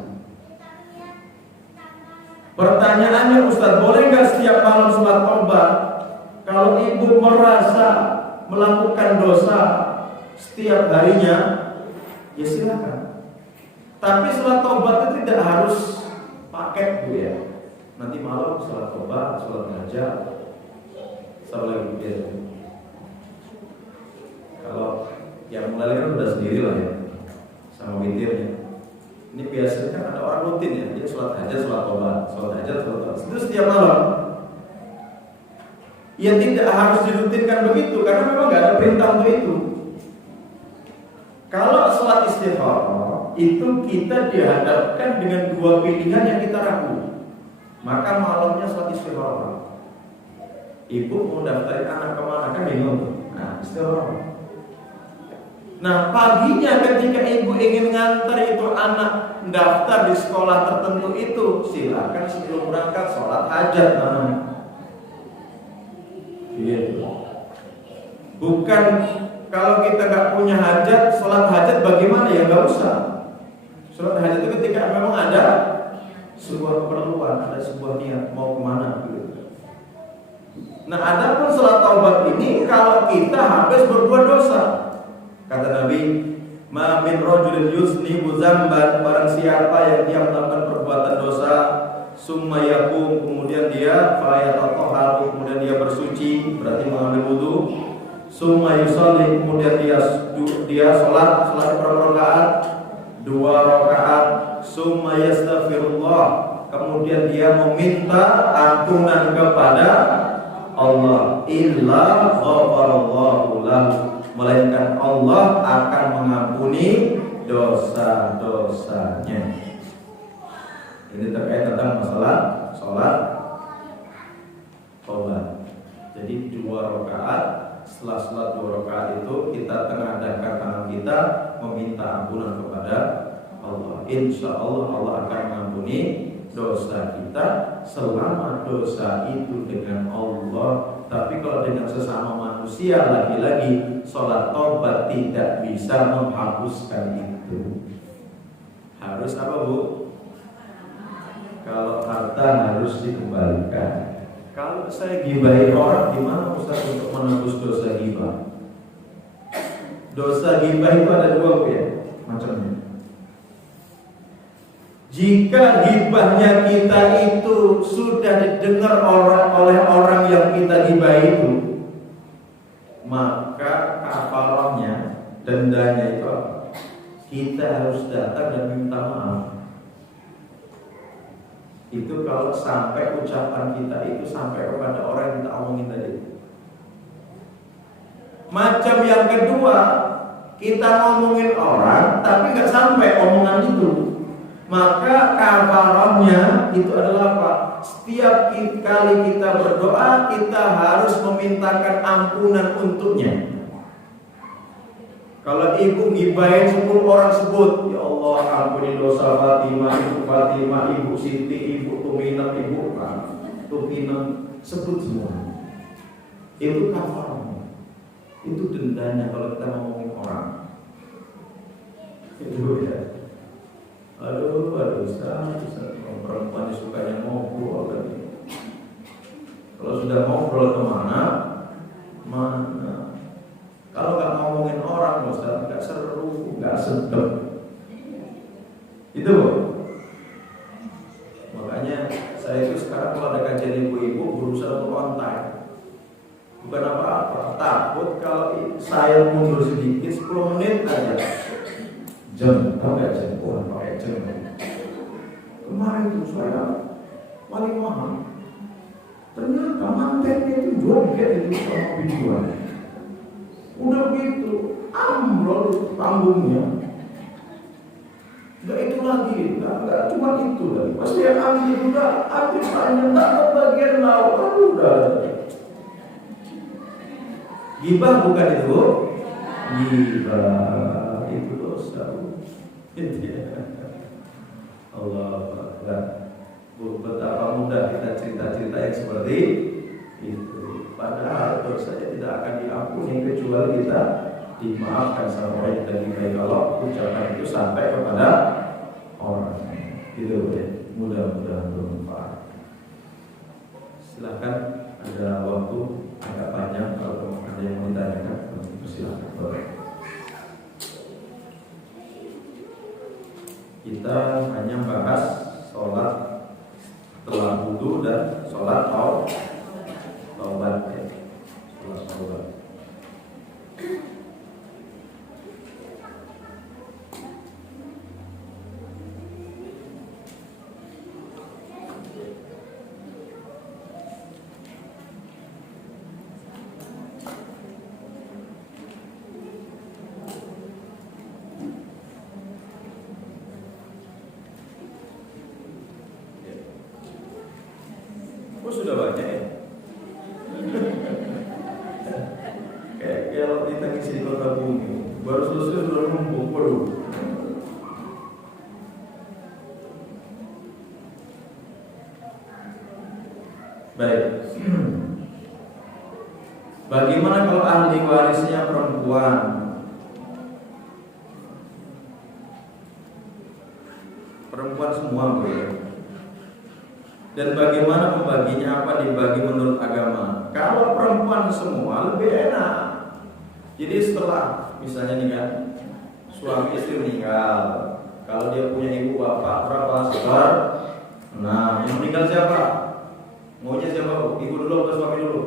Pertanyaannya, Ustaz, boleh nggak setiap malam sholat taubat? Kalau ibu merasa melakukan dosa setiap harinya, ya silakan. Tapi sholat taubat itu tidak harus paket, Bu ya. Nanti malam sholat taubat, sholat hajat, sholat lagi biasa. Kalau yang mulai kan udah sendiri lah ya, sama witirnya. Ini biasanya kan ada orang rutin ya, dia sholat hajat, sholat taubat, sholat hajat, sholat taubat. Itu setiap malam. Ya tidak harus dirutinkan begitu karena memang nggak ada perintah untuk itu. Kalau sholat istikharah itu kita dihadapkan dengan dua pilihan yang kita ragu. Maka malamnya sholat istikharah. Ibu mau daftarin anak kemana kan bingung. Nah istikharah. Nah paginya ketika ibu ingin ngantar itu anak daftar di sekolah tertentu itu, silakan sebelum berangkat sholat hajat namanya. Gitu. Bukan kalau kita nggak punya hajat, sholat hajat bagaimana ya nggak usah. Sholat hajat itu ketika memang ada sebuah keperluan, ada sebuah niat mau kemana gitu. Nah adapun sholat taubat ini kalau kita habis berbuat dosa. Kata Nabi, ma min rajulin yusnibu dzamban, barang siapa yang dia melakukan perbuatan dosa, summa yakum, kemudian dia fayatatahharu, kemudian dia bersuci, berarti mengambil wudu, summa yusalli, kemudian dia salat berapa rakaat? 2 rakaat, summa yastaghfirullah, kemudian dia meminta ampunan kepada Allah, illa ghafarallahu lahu, melainkan Allah akan mengampuni dosa-dosanya. Ini terkait tentang masalah sholat taubat. Jadi 2 rakaat, setelah sholat 2 rakaat itu kita tengadahkan tangan kita meminta ampunan kepada Allah. Insya Allah Allah akan mengampuni dosa kita selama dosa itu dengan Allah. Tapi kalau dengan sesama manusia, lagi-lagi sholat taubat tidak bisa menghapuskan itu. Harus apa Bu? Kalau harta harus dikembalikan. Kalau saya gibahi orang, gimana Ustaz untuk menebus dosa gibah? Dosa gibah itu ada 2 ya, macamnya. Jika gibahnya kita itu sudah didengar oleh orang yang kita gibah itu, maka kafarahnya, dendanya itu apa? Kita harus datang dan minta maaf. Itu kalau sampai ucapan kita itu sampai kepada orang yang kita omongin tadi. Macam yang kedua, kita ngomongin orang tapi nggak sampai omongan itu, maka kafarahnya itu adalah apa? Setiap kali kita berdoa, kita harus memintakan ampunan untuknya. Kalau ibu ngibahin 10 orang sebut, ya Allah ampuni dosa Fatimah, ibu Siti, ibu Tuminah, ibu Tuminah, sebut semua. Itu kafarahnya. Itu dendanya kalau kita ngomongin orang. Itu ya. Aduh, perempuan sukanya ngobrol lagi. Kalau sudah ngobrol kemana? Mana? Kalau nggak ngomongin orang, Ustaz, nggak seru, nggak sedap. Itu. Makanya saya itu sekarang kalau ada kajian ibu-ibu berusaha untuk on time. Bukan apa-apa, takut kalau saya mundur sedikit 10 menit aja. Jam, tahu nggak jam? Pakai jam. Kemarin itu saya paling mahal. Ternyata mantennya itu joget itu sama videoan. Udah begitu, ambrol panggungnya. Enggak itu lagi, enggak cuma itu lagi. Pasti yang ambil juga, ambil panjang, tak ke bagian laut. Aduh, udah. Gibah bukan itu? Gibah itu dosa. Allah Akbar. Betapa mudah kita cerita-cerita yang seperti itu. Padahal dosanya tidak akan diampuni kecuali kita dimaafkan sama orang yang tadi baik, kalau ucapan itu sampai kepada orang. Itu ya. Mudah-mudahan bermanfaat. Silakan, ada waktu agak panjang kalau ada yang mau ditanyakan, silakan. Kita hanya bahas sholat setelah wudu dan sholat taubat ya. Sholat taubat. Kok sudah banyak ya? Kayak kalau kita ngisi di kota bumi, baru selesai sudah numpuk, waduh. Baik. Bagaimana kalau ahli warisnya perempuan? Perempuan semua boleh. Dan bagaimana membaginya, apa dibagi menurut agama? Kalau perempuan semua lebih enak. Jadi setelah misalnya nih kan, suami istri meninggal, kalau dia punya ibu bapak berapa? Sebar. Nah, yang meninggal siapa? Maunya siapa? Ibu dulu atau suami dulu?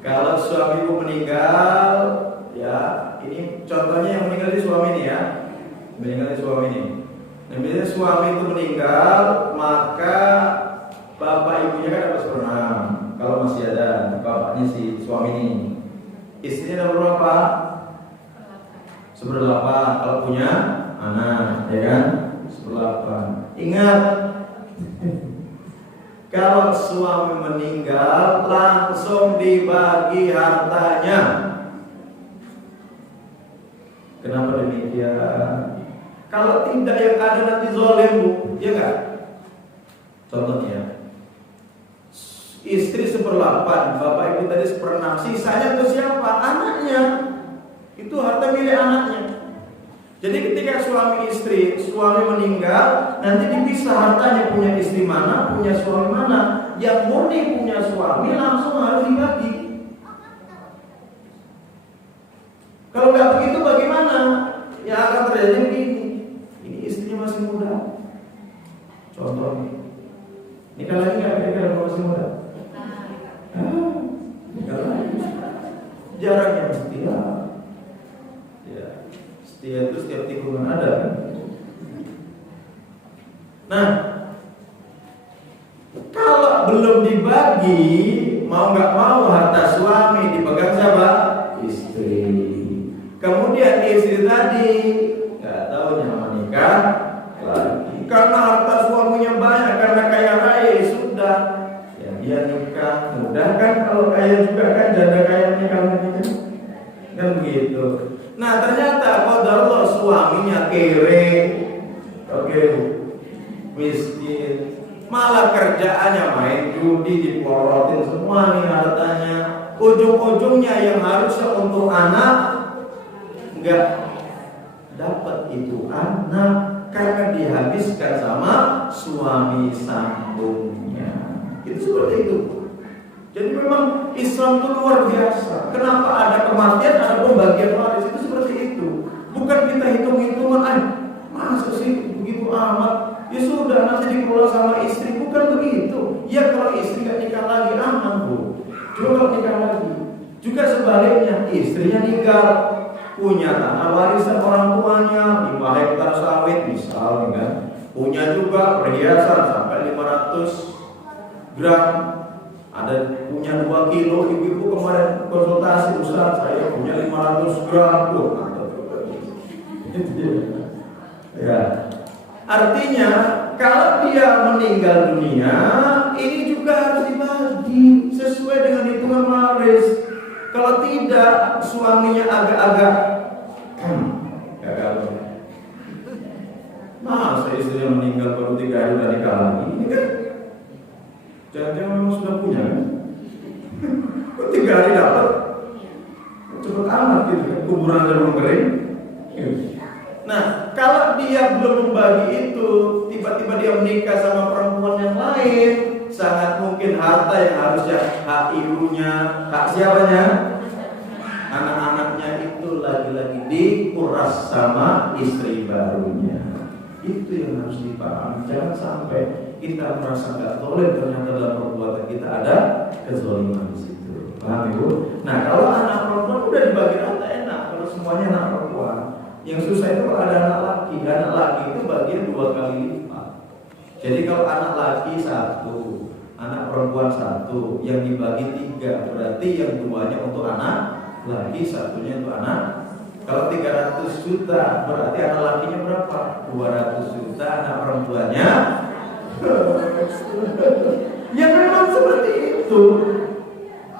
Kalau suami ibu meninggal, ya ini contohnya yang meninggal di suami ini ya, meninggal di suami ini. Nah, biasanya suami itu meninggal, maka bapak ibunya kan dapat 1/6. Kalau masih ada bapaknya si suami ini, istrinya dapat berapa? 1/8. Kalau punya anak, ya kan? 1/8. Ingat, kalau suami meninggal langsung dibagi hartanya. Kenapa demikian? Kalau tidak yang ada nanti zalim, ya enggak? Contohnya, istri 1/8, bapak ibu tadi 1/6, sisanya itu siapa? Anaknya. Itu harta milik anaknya. Jadi ketika suami istri, suami meninggal, nanti dipisah hartanya, punya istri mana, punya suami mana. Yang murni punya suami langsung harus dibagi. Kalau nggak begitu bagaimana? Ya akan terjadi begini. Ini istrinya masih muda. Contoh nih. Nikah lagi nggak kira-kira kalau masih muda? Nikah lagi. Jarangnya setia. Ya, setia itu setiap tikungan ada kan? Nah, kalau belum dibagi, mau nggak mau harta suami dipegang siapa? Istri. Kemudian istri tadi nggak tahu nyaman nikah lagi karena harta suaminya banyak, karena kaya raya, sudah ya dia nikah mudah kan. Kalau kaya juga kan, janda kaya nikah lagi kan begitu. Nah ternyata qadarullah suaminya kere, oke, miskin, malah kerjaannya main judi, diporotin semua nih hartanya. Ujung-ujungnya yang harusnya untuk anak nggak dapat itu anak karena dihabiskan sama suami sambungnya. Itu seperti itu. Jadi memang Islam itu luar biasa. Kenapa ada kematian, ada pembagian waris, itu seperti itu. Bukan kita hitung-hitungan, masa sih begitu amat? Ya sudah nanti dikelola sama istri, bukan begitu. Ya kalau istri nggak nikah lagi aman bu. Coba kalau nikah lagi. Juga sebaliknya, istrinya nikah, punya tanah warisan orang tuanya 5 hektar sawit misalnya kan, punya juga perhiasan sampai 500 gram, ada punya 2 kilo. Ibu-ibu kemarin konsultasi, Ustaz saya punya 500 gram tuh. Ya, artinya kalau dia meninggal dunia, ini juga harus dibagi sesuai dengan hitungan waris. Kalau tidak, suaminya agak-agak gagal. Masa istrinya meninggal baru 3 hari udah nikah lagi? Ini kan jangan-jangan memang sudah punya kan? Kok 3 hari dapat? Cepet amat gitu kan? Kuburan aja belum kering. Nah, kalau dia belum membagi itu, tiba-tiba dia menikah sama perempuan yang lain, sangat mungkin harta yang harusnya hak ibunya, hak siapanya? Anak-anaknya itu lagi-lagi dikuras sama istri barunya. Itu yang harus dipahami. Jangan sampai kita merasa nggak boleh, ternyata dalam perbuatan kita ada kezaliman di situ. Paham ibu? Nah kalau anak perempuan udah dibagi rata enak. Kalau semuanya anak perempuan, yang susah itu kalau ada anak laki. Anak laki itu bagian 2 kali lipat. Jadi kalau anak laki 1, anak perempuan 1, yang dibagi 3, berarti yang 2-nya untuk anak laki, 1-nya untuk anak Kalau 300 juta berarti anak lakinya berapa? 200 juta, anak perempuannya. Ya memang seperti itu.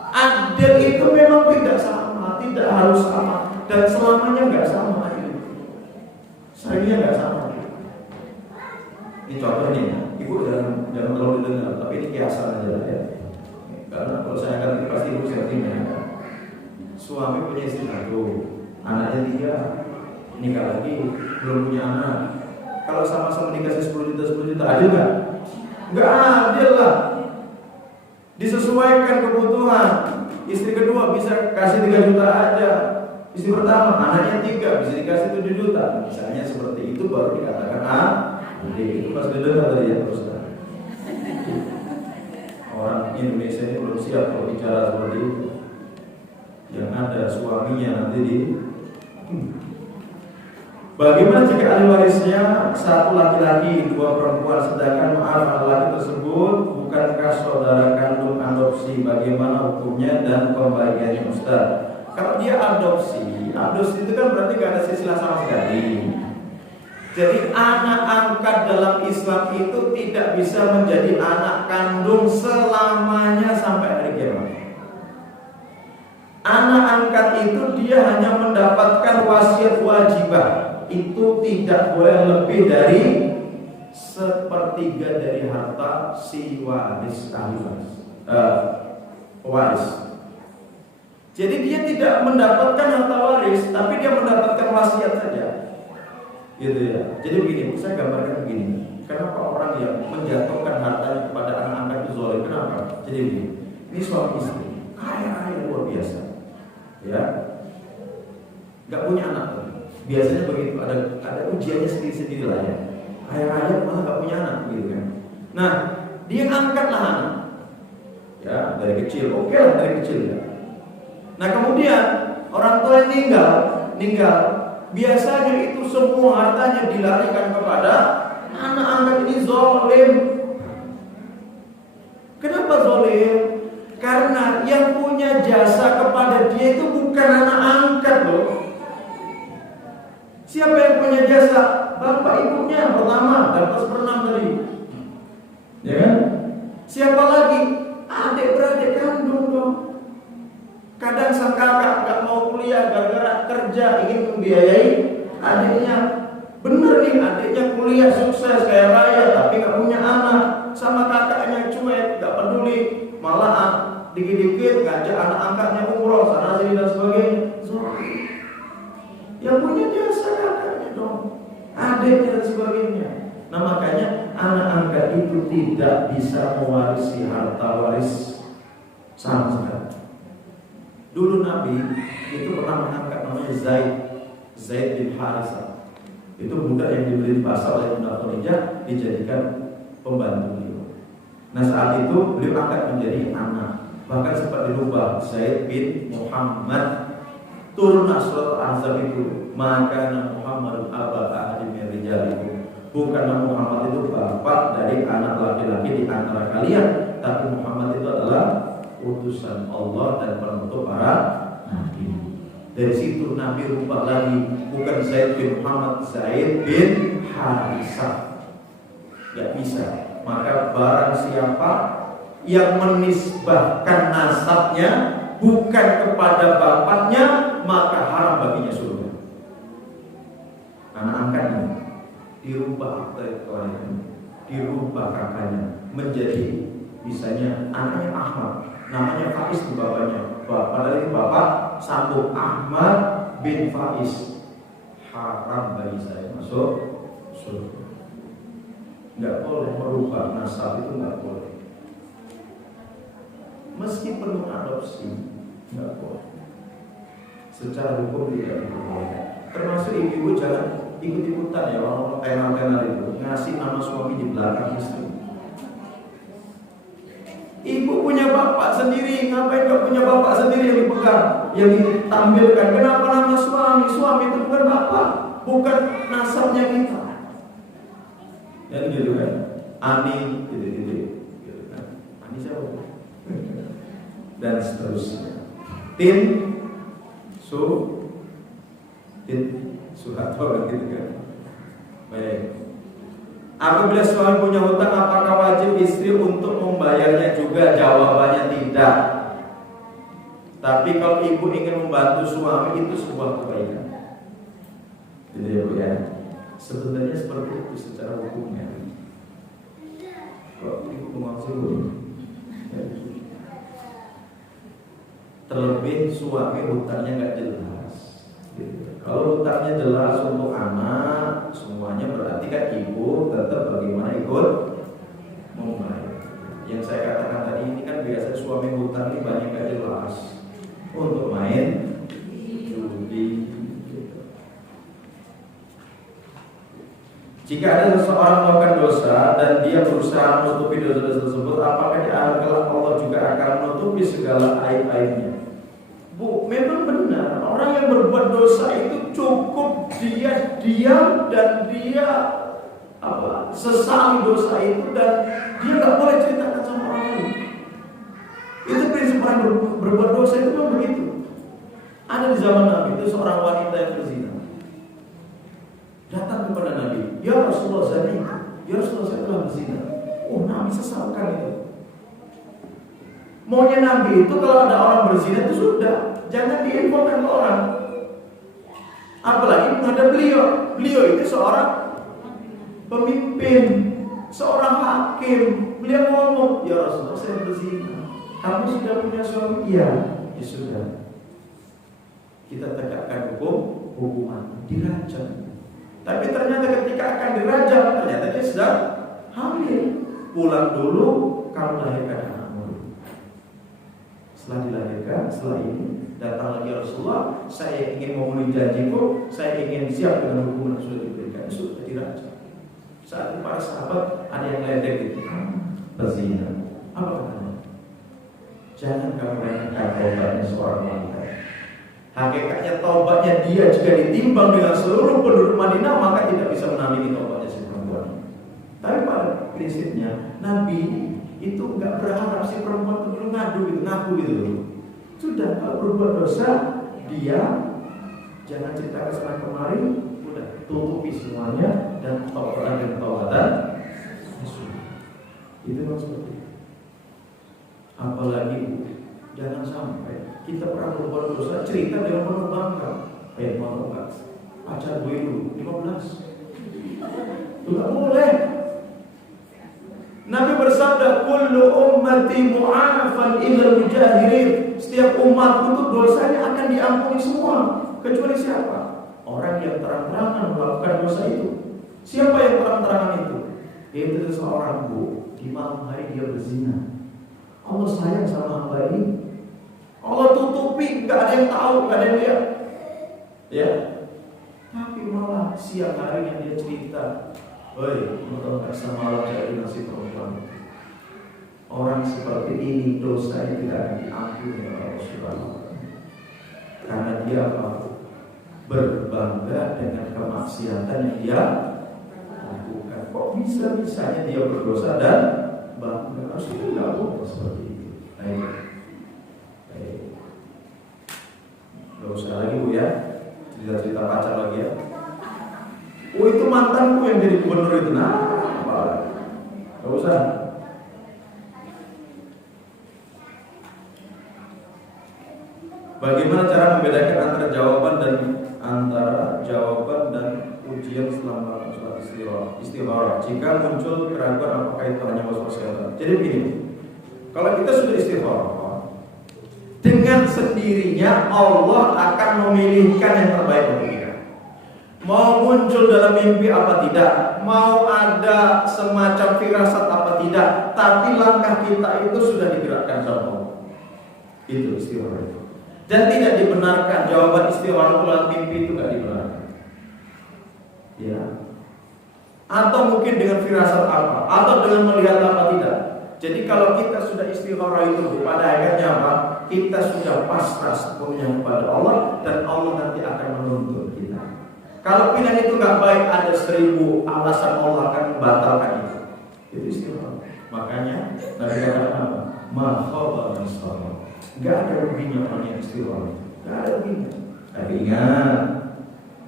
Adil itu memang tidak sama, tidak harus sama, dan selamanya nggak sama. Seringnya nggak sama. Ini contohnya, ibu jangan terlalu didengar, tapi ini kiasan aja ya. Karena kalau saya akan pasti ibu sepertinya. Suami punya istri satu, anaknya 3, nikah lagi, belum punya anak. Kalau sama-sama dikasih 10 juta, adil nggak? Nggak adil lah. Disesuaikan kebutuhan. Istri kedua bisa kasih 3 juta aja. Istri pertama, anaknya 3, bisa dikasih 7 juta. Misalnya seperti itu baru dikatakan itu pas didengar tadi ya terus. Orang Indonesia ini belum siap kalau bicara seperti itu. Yang ada suaminya nanti di. Bagaimana jika ahli warisnya 1 laki-laki, 2 perempuan, sedangkan anak laki tersebut bukankah saudara kandung adopsi? Bagaimana hukumnya dan pembagiannya, Ustaz? Kalau dia adopsi itu kan berarti gak ada silsilah sama sekali. Jadi anak angkat dalam Islam itu tidak bisa menjadi anak kandung selamanya sampai hari kiamat. Anak angkat itu dia hanya mendapatkan wasiat wajibah. Itu tidak boleh lebih dari 1/3 dari harta si waris waris. Jadi dia tidak mendapatkan harta waris, tapi dia mendapatkan wasiat saja. Gitu ya. Jadi begini, saya gambarkan begini. Kenapa orang yang menjatuhkan hartanya kepada anak angkat itu zalim? Kenapa? Jadi begini. Ini suami istri, kaya luar biasa. Ya. Enggak punya anak. Biasanya begitu, ada ujiannya sendiri-sendiri lah ya. Kaya malah enggak punya anak gitu kan. Nah, dia angkatlah anak. Ya, dari kecil. Oke lah dari kecil ya. Nah, kemudian orang tua meninggal. Biasanya itu semua hartanya dilarikan kepada anak angkat ini. Zalim. Kenapa zalim? Karena yang punya jasa kepada dia itu bukan anak angkat loh. Siapa yang punya jasa? Bapak ibunya pertama dan pas berenang tadi. Ya kan? Siapa lagi? Adik beradik kandung dong. Kadang sang kakak nggak mau kuliah gara-gara kerja ingin membiayai adiknya. Bener nih, adiknya kuliah sukses kaya raya tapi nggak punya anak. Sama kakaknya cuek, nggak peduli, malah dikit-dikit ngajak anak angkatnya umroh sana sini dan sebagainya. Yang punya jasa kakaknya dong, adiknya dan sebagainya. Nah makanya anak angkat itu tidak bisa mewarisi harta waris sama sekali. Dulu Nabi itu pernah mengangkat namanya Zaid bin Harisah. Itu budak yang dibeli di pasar oleh Bunda Khadijah dijadikan pembantu beliau. Nah saat itu beliau angkat menjadi anak. Bahkan sempat dirubah Zaid bin Muhammad. Turun surat Al-Ahzab itu, maka Muhammad aba ahadi min rijalikum. Bukan Muhammad itu bapak dari anak laki-laki di antara kalian, tapi Muhammad itu adalah utusan Allah dan penutup para nabi. Dari situ Nabi rubah lagi, bukan Zaid bin Muhammad, Zaid bin Harisah. Gak bisa. Maka barang siapa yang menisbahkan nasabnya bukan kepada bapaknya, maka haram baginya surga. Anak angkatnya dirubah akte kelahiran, dirubah kakaknya menjadi misalnya anaknya Ahmad, namanya Faiz di bapaknya. Padahal itu bapak sambung Ahmad bin Faiz. Haram bagi saya masuk surga. Nggak boleh merubah nasab, itu nggak boleh. Meskipun mengadopsi nggak boleh. Secara hukum tidak boleh. Termasuk ibu jangan ikut-ikutan ya orang tenar-tenar itu ngasih nama suami di belakang istri. Ibu punya bapak sendiri, ngapain gak punya bapak sendiri yang dipegang, yang ditampilkan? Kenapa nama suami? Suami itu bukan bapak, bukan nasabnya kita. Ya gitu kan? Ani, gitu kan? Ani siapa? Dan seterusnya. Tim Soeharto gitu kan. Baik. Apabila suami punya hutang, apakah wajib istri untuk membayarnya juga? Jawabannya tidak. Tapi kalau ibu ingin membantu suami, itu sebuah kebaikan. Gitu ya Bu ya. Sebenarnya seperti itu secara hukumnya. Kok ibu maksud Bu? Terlebih suami hutangnya nggak jelas. Gitu. Kalau hutangnya jelas untuk anak, semuanya berarti kan ibu tetap bagaimana ikut membayar. Yang saya katakan tadi ini kan biasa suami hutang ini banyak nggak jelas. Untuk main judi. Jika ada seseorang melakukan dosa dan dia berusaha menutupi dosa tersebut, apakah di akhir kelak Allah juga akan menutupi segala aib-aibnya? Bu, memang benar. Orang yang berbuat dosa itu cukup dia diam dan dia sesali dosa itu dan dia nggak boleh ceritakan sama orang lain. Itu prinsip orang berbuat dosa itu memang begitu. Ada di zaman Nabi itu seorang wanita yang berzina. Datang kepada Nabi, ya Rasulullah zani, ya Rasulullah saya telah berzina. Oh, Nabi sesalkan itu. Maunya Nabi itu kalau ada orang berzina itu sudah, jangan diinfokan ke orang. Apalagi menghadap beliau. Beliau itu seorang pemimpin, seorang hakim. Beliau ngomong, ya Rasulullah saya berzina. Kamu sudah punya suami? Iya, ya sudah. Kita tegakkan hukuman, dirajam. Tapi ternyata ketika akan dirajam, ternyata dia sedang hamil. Pulang dulu, kamu lahirkan anakmu. Setelah dilahirkan, setelah ini datang lagi Rasulullah, saya ingin memenuhi janjiku, saya ingin siap dengan hukuman yang sudah diberikan. Sudah dirajam. Saat itu para sahabat ada yang ledek gitu, berzina. Apa katanya? Jangan kamu remehkan taubatnya seorang wanita. Hakikatnya taubatnya dia jika ditimbang dengan seluruh penduduk Madinah, maka tidak bisa menandingi taubatnya si perempuan. Tapi pada prinsipnya Nabi itu nggak berharap si perempuan itu dulu ngaku gitu. Sudah, kalau berbuat dosa dia jangan cerita ke sana kemari, udah tutupi semuanya dan taubatan. Itu maksudnya. Apalagi jangan sampai kita pernah berbuat dosa, cerita dengan penuh bangga. Mau enggak? Pacar gue dulu 15. Itu enggak boleh. Nabi bersabda, "Kullu ummati mu'afan illa al-mujahirin." Setiap umatku itu dosanya akan diampuni semua, kecuali siapa? Orang yang terang-terangan melakukan dosa itu. Siapa yang terang-terangan itu? Yaitu seseorang Bu, di malam hari dia berzina. Allah sayang sama hamba ini. Allah tutupi, nggak ada yang tahu, nggak ada yang lihat, ya. Tapi malah siang hari yang dia cerita, "Woi, mau tak semalam saya nasi perempuan." Orang seperti ini dosanya tidak akan diampuni oleh Allah Subhanahu wa Ta'ala. Karena dia berbangga dengan kemaksiatan yang dia lakukan. Kok bisa-bisanya dia berdosa dan bangga? Harus tidak boleh seperti itu. Gak usah lagi Bu ya, cerita-cerita pacar lagi ya. Oh itu mantanku yang jadi gubernur itu. Nah, apa? Gak usah. Bagaimana cara membedakan antara jawaban dan ujian selama sholat istikharah? Jika muncul keraguan apakah itu hanya was-was syaitan? Jadi begini, kalau kita sudah istikharah, dengan sendirinya Allah akan memilihkan yang terbaik untuk kita. Mau muncul dalam mimpi apa tidak, mau ada semacam firasat apa tidak, tapi langkah kita itu sudah digerakkan sama Allah. Itu istikharah itu. Dan tidak dibenarkan jawaban istikharah dalam mimpi itu tidak dibenarkan. Ya. Atau mungkin dengan firasat apa, atau dengan melihat apa tidak. Jadi kalau kita sudah istikharah itu pada akhirnya apa? Kita sudah pasrah sepenuhnya kepada Allah dan Allah nanti akan menuntut kita. Kalau pilihan itu nggak baik, ada 1000 alasan Allah akan membatalkan itu. Itu istikharah. Makanya Nabi katakan apa? Ma khaba nggak ada ruginya orang yang istikharah. Nggak ada ruginya. Tapi ingat,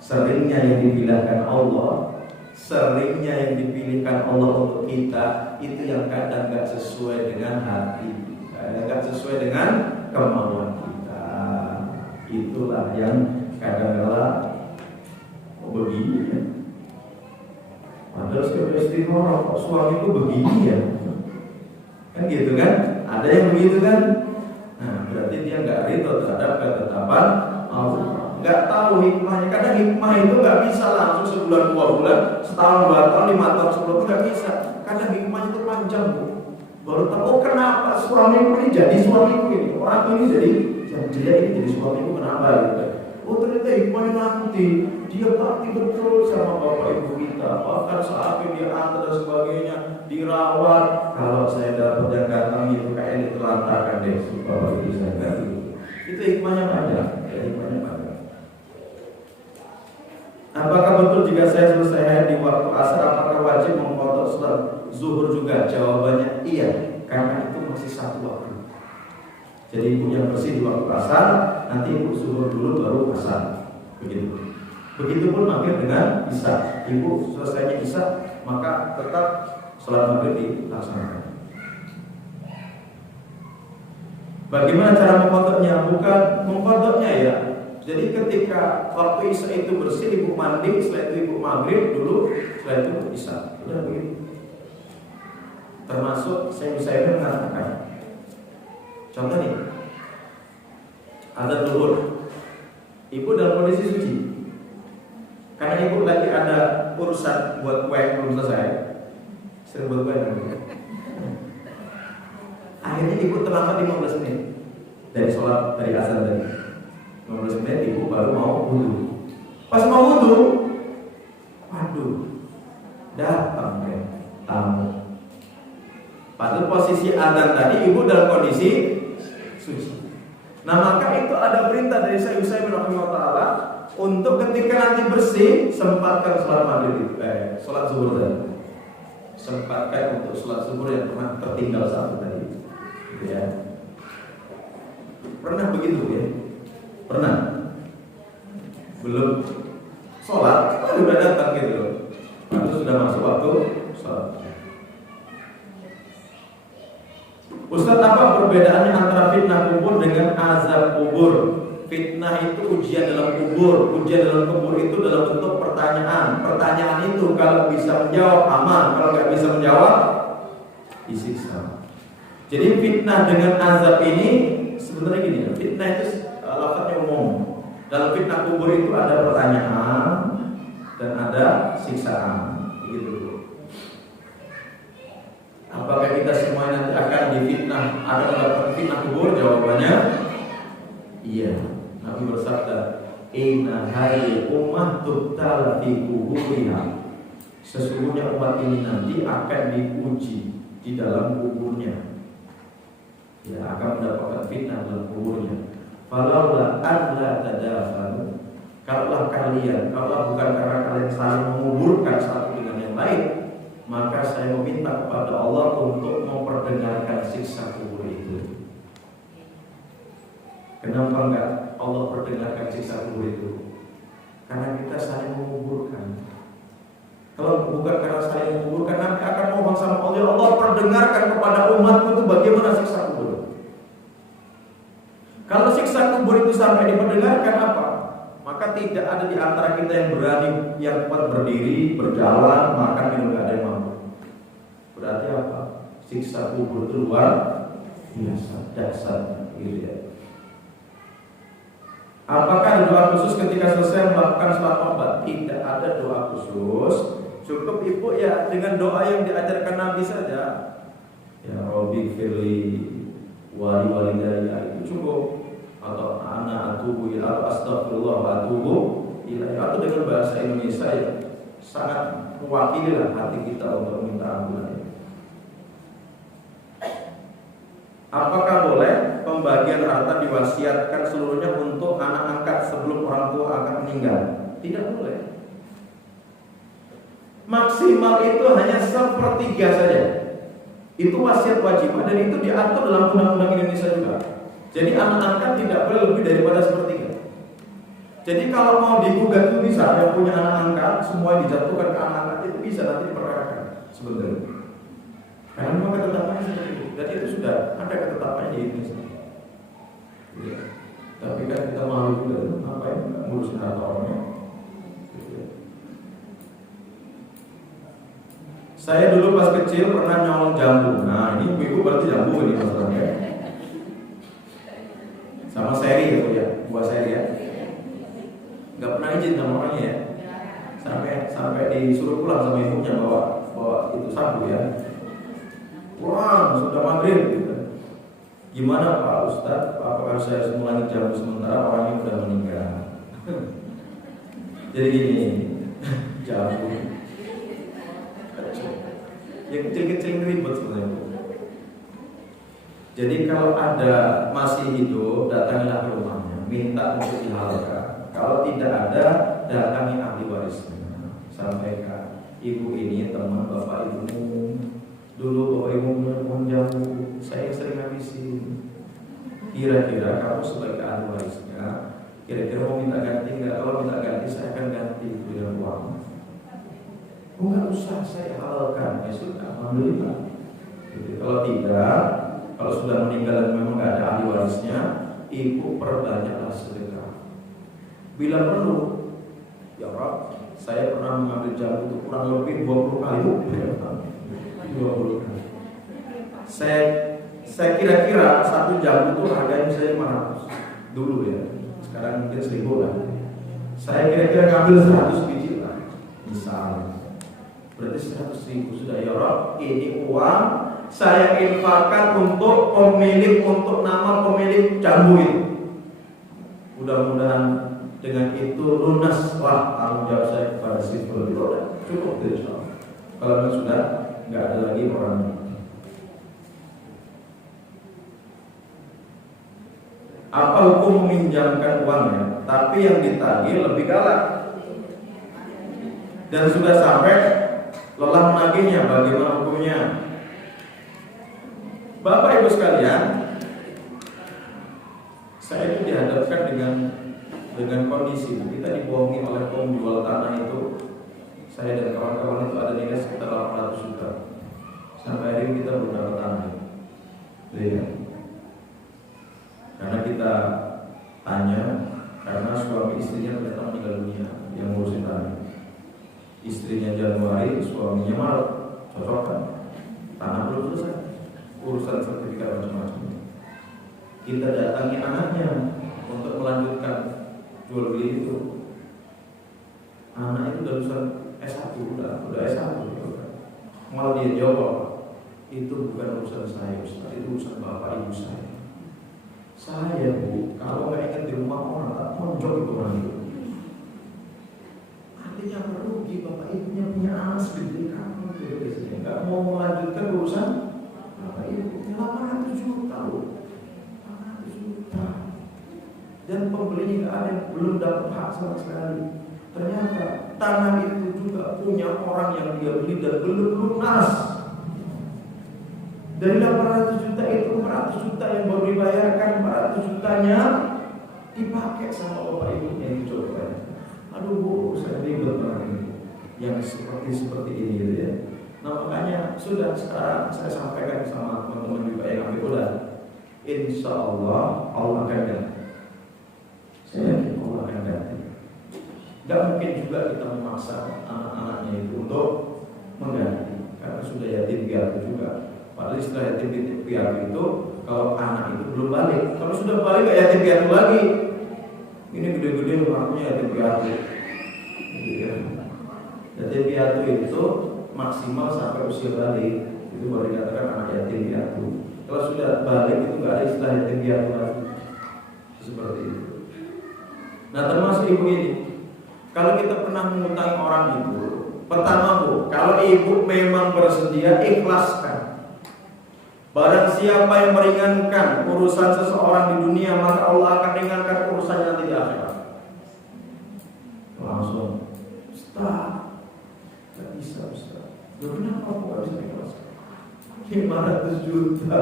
seringnya yang dipilihkan Allah, seringnya yang dipilihkan Allah untuk kita, itu yang kadang gak sesuai dengan hati kita, gak sesuai dengan kemauan kita. Itulah yang kadang-kadang begini ya. Padahal sudah istimewa, kok suamiku begini ya? Kan gitu kan? Ada yang begitu kan? Nah, berarti dia nggak ridho terhadap ketetapan Allah. Nggak tahu hikmahnya. Kadang hikmah itu nggak bisa langsung sebulan, 2 bulan, setahun, 2 tahun, 5 tahun, 10 tahun, nggak bisa. Kadang hikmahnya itu panjang, Bu. Baru tahu, oh kenapa suamiku ini jadi suamiku ini, orang ini jadi dia ini jadi suamiku kenapa gitu. Oh ternyata hikmahnya nanti dia bakti betul sama bapak ibu kita, bahkan saat dia antar dan sebagainya, dirawat. Kalau saya dapat yang datang itu kayak ditelantarkan deh bapak ibu saya kan. Itu hikmahnya banyak, ya, hikmahnya banyak. Apakah betul jika saya selesai di waktu asar, apakah wajib mengqadha salat zuhur juga? Jawabannya iya, karena itu masih satu waktu. Jadi ibu yang bersih di waktu asar, nanti ibu zuhur dulu baru asar. Begitu. Begitupun maghrib dengan isya. Ibu selesainya isya, maka tetap salat maghrib dilaksanakan. Bagaimana cara mengqadhanya? Bukan mengqadhanya ya. Jadi ketika waktu isya itu bersih, ibu mandi, setelah itu ibu maghrib dulu, setelah itu isya. Sudah begitu. Termasuk saya bisa mengatakan, contoh nih, ada zuhur, ibu dalam kondisi suci, karena ibu lagi ada urusan buat kue belum selesai, sering buat kue kan? Akhirnya ibu terlambat 15 menit dari sholat dari asar tadi. 15 menit ibu baru mau wudu. Pas mau wudu, waduh, datang ya tamu. Padahal posisi adzan tadi ibu dalam kondisi suci. Nah maka itu ada perintah dari Syekh Utsaimin rahimahullah untuk ketika nanti bersih sempatkan sholat maghrib, sholat zuhur tadi. Sempatkan untuk sholat zuhur yang pernah tertinggal satu tadi. Ya. Pernah begitu ya? Pernah? Belum sholat, udah datang gitu loh. Lalu sudah masuk waktu sholat. Ustaz, apa perbedaannya antara fitnah kubur dengan azab kubur? Fitnah itu ujian dalam kubur. Ujian dalam kubur itu dalam bentuk pertanyaan. Pertanyaan itu kalau bisa menjawab aman, kalau nggak bisa menjawab disiksa. Jadi fitnah dengan azab ini sebenarnya gini, fitnah itu lafaznya umum. Dalam fitnah kubur itu ada pertanyaan dan ada siksaan. Begitu. Apakah kita semua nanti akan difitnah, akan mendapatkan fitnah kubur? Jawabannya iya. Nabi bersabda, "Inna hadhihi ummah tubtala fi quburiha." Sesungguhnya umat ini nanti akan diuji di dalam kuburnya. Ya, akan mendapatkan fitnah dalam kuburnya. Falaula an la tadafanu, kalau kalian, kalau bukan karena kalian saling menguburkan satu dengan yang lain, maka saya meminta kepada Allah untuk memperdengarkan siksa kubur itu. Kenapa enggak Allah perdengarkan siksa kubur itu? Karena kita saling menguburkan. Kalau bukan karena saling menguburkan, nanti akan mohon sama Allah, Allah perdengarkan kepada umatku itu bagaimana siksa kubur. Kalau siksa kubur itu sampai diperdengarkan apa? Maka tidak ada di antara kita yang berani, yang kuat berdiri, berjalan, makan, minum, gak ada yang mampu. Berarti apa? Siksa kubur itu luar biasa, dahsyat, gitu ya. Apakah ada doa khusus ketika selesai melakukan salat taubat? Tidak ada doa khusus. Cukup ibu ya dengan doa yang diajarkan Nabi saja. Ya Rabbi firli wali walidayya, itu cukup. Atau ana atubu ila, astagfirullah wa atubu ilaihi, atau dengan bahasa Indonesia ya sangat mewakili lah hati kita untuk meminta ampunan. Apakah boleh pembagian harta diwasiatkan seluruhnya untuk anak angkat sebelum orang tua akan meninggal? Tidak boleh. Maksimal itu hanya 1/3 saja. Itu wasiat wajib dan itu diatur dalam undang-undang Indonesia juga. Jadi anak angkat tidak boleh lebih daripada 1/3. Jadi kalau mau digugat itu bisa, yang punya anak angkat semua dijatuhkan ke anak angkat itu bisa nanti diperkarakan sebenarnya. Karena memang ketetapannya seperti itu, dan itu sudah ada ketetapannya di Indonesia. Ya. Tapi kan kita malu juga, ngapain ngurusin harta orangnya? Ya. Saya dulu pas kecil pernah nyolong jambu. Nah ini ibu berarti jambu ini masalahnya. Sama seri gitu ya, buah seri ya. Nggak pernah izin sama orangnya ya. Sampai disuruh pulang sama ibunya bawa itu sabu ya. Pulang sudah maghrib gitu. Gimana Pak Ustadz? Apakah saya semuanya jambu sementara orangnya sudah meninggal? Jadi gini, jambu yang kecil-kecil ribet sebenarnya. Jadi kalau ada masih hidup, datangilah ke rumahnya, minta untuk dihalalkan. Kalau tidak ada, datangi ahli warisnya. Sampaikan, ibu ini teman bapak ibumu. Dulu bapak ibu punya pohon jambu, saya sering habisin. Kira-kira kamu sebagai ahli warisnya, kira-kira mau minta ganti nggak? Kalau minta ganti, saya akan ganti dengan uang. Oh nggak usah, saya halalkan. Ya sudah, alhamdulillah. Jadi, kalau tidak, kalau sudah meninggal dan memang nggak ada ahli warisnya, ibu perbanyaklah sedekah. Bila perlu, ya Rob, saya pernah mengambil jambu itu kurang lebih 20 kali. 20 kali. Saya kira-kira satu jambu itu harganya saya 500 dulu ya. Sekarang mungkin 1000 lah. Saya kira-kira ngambil 100 biji lah, misalnya. Berarti 100.000 sudah ya Rob. Ini uang saya infakkan untuk pemilik, untuk nama pemilik jambu itu. Mudah-mudahan dengan itu lunaslah tanggung jawab saya kepada si pemilik. Cukup itu insya Allah. Kalau memang sudah nggak ada lagi orangnya. Apa hukum meminjamkan uangnya, tapi yang ditagih lebih galak dan sudah sampai lelah menagihnya, bagaimana hukumnya? Bapak Ibu sekalian, saya itu dihadapkan dengan kondisi kita dibohongi oleh penjual tanah itu. Saya dan kawan-kawan itu ada nilai sekitar 800 juta. Sampai hari ini kita belum dapat tanah. Ya. Karena kita tanya, karena suami istrinya ternyata meninggal dunia yang ngurusin tanah. Istrinya Januari, suaminya Maret, cocokkan. Tanah belum selesai, urusan sertifikat macam-macam. Kita datangi anaknya untuk melanjutkan jual beli itu. Anak itu udah lulusan S1, udah S1 gitu. Malah dia jawab, itu bukan urusan saya, Ustaz, itu urusan bapak ibu saya. Saya Bu, kalau nggak ingat di rumah orang, tak monjok itu orang itu. Artinya merugi bapak ibunya punya anak segede kamu gitu. Nggak mau melanjutkan urusan bapak ibu. 800 juta loh, 800 juta. Dan pembelinya nggak ada yang belum dapat hak sama sekali. Ternyata tanah itu juga punya orang yang dia beli dan belum lunas. Dari 800 juta itu 400 juta yang baru dibayarkan, 400 jutanya dipakai sama bapak ibunya yang dicoba. Aduh Bu, saya ribet banget ini. Yang seperti ini gitu ya. Nah makanya sudah sekarang saya sampaikan sama teman-teman juga yang ambil udah. Insya Allah Allah akan ganti. Saya yakin Allah akan ganti. Gak mungkin juga kita memaksa anak-anaknya itu untuk mengganti, karena sudah yatim piatu juga. Padahal istilah yatim piatu itu kalau anak itu belum balik. Kalau sudah balik gak yatim piatu lagi. Ini gede-gede mengakunya yatim piatu. Gitu ya. Yatim piatu itu maksimal sampai usia balik. Itu baru dikatakan anak yatim piatu. Kalau sudah balik itu gak ada istilah yatim piatu lagi. Seperti itu. Nah termasuk ibu ini. Kalau kita pernah mengutangi orang itu, pertama Bu, kalau ibu memang bersedia, ikhlaskan. Barang siapa yang meringankan urusan seseorang di dunia, maka Allah akan ringankan urusannya nanti di akhirat. Langsung, Ustaz, gak bisa Ustaz. Kenapa aku gak bisa ikhlaskan? 500 juta.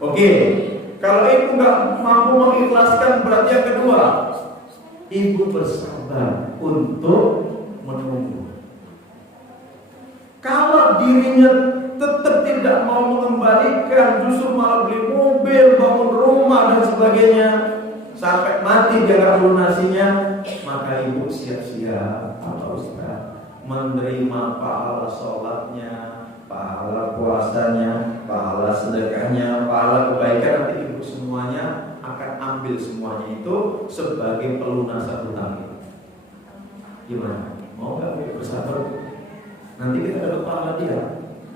Oke, Kalau ibu nggak mampu mengikhlaskan, berarti yang kedua, ibu bersabar untuk menunggu. Kalau dirinya tetap tidak mau mengembalikan, justru malah beli mobil, bangun rumah dan sebagainya, sampai mati dia nggak lunasinya, maka ibu siap-siap apa Ustaz menerima pahala sholatnya, pahala puasanya, pahala sedekahnya, pahala kebaikan. Nanti ibu semuanya akan ambil semuanya itu sebagai pelunasan hutang. Gimana? Mau nggak ibu bersabar? Nanti kita dapat pahala dia,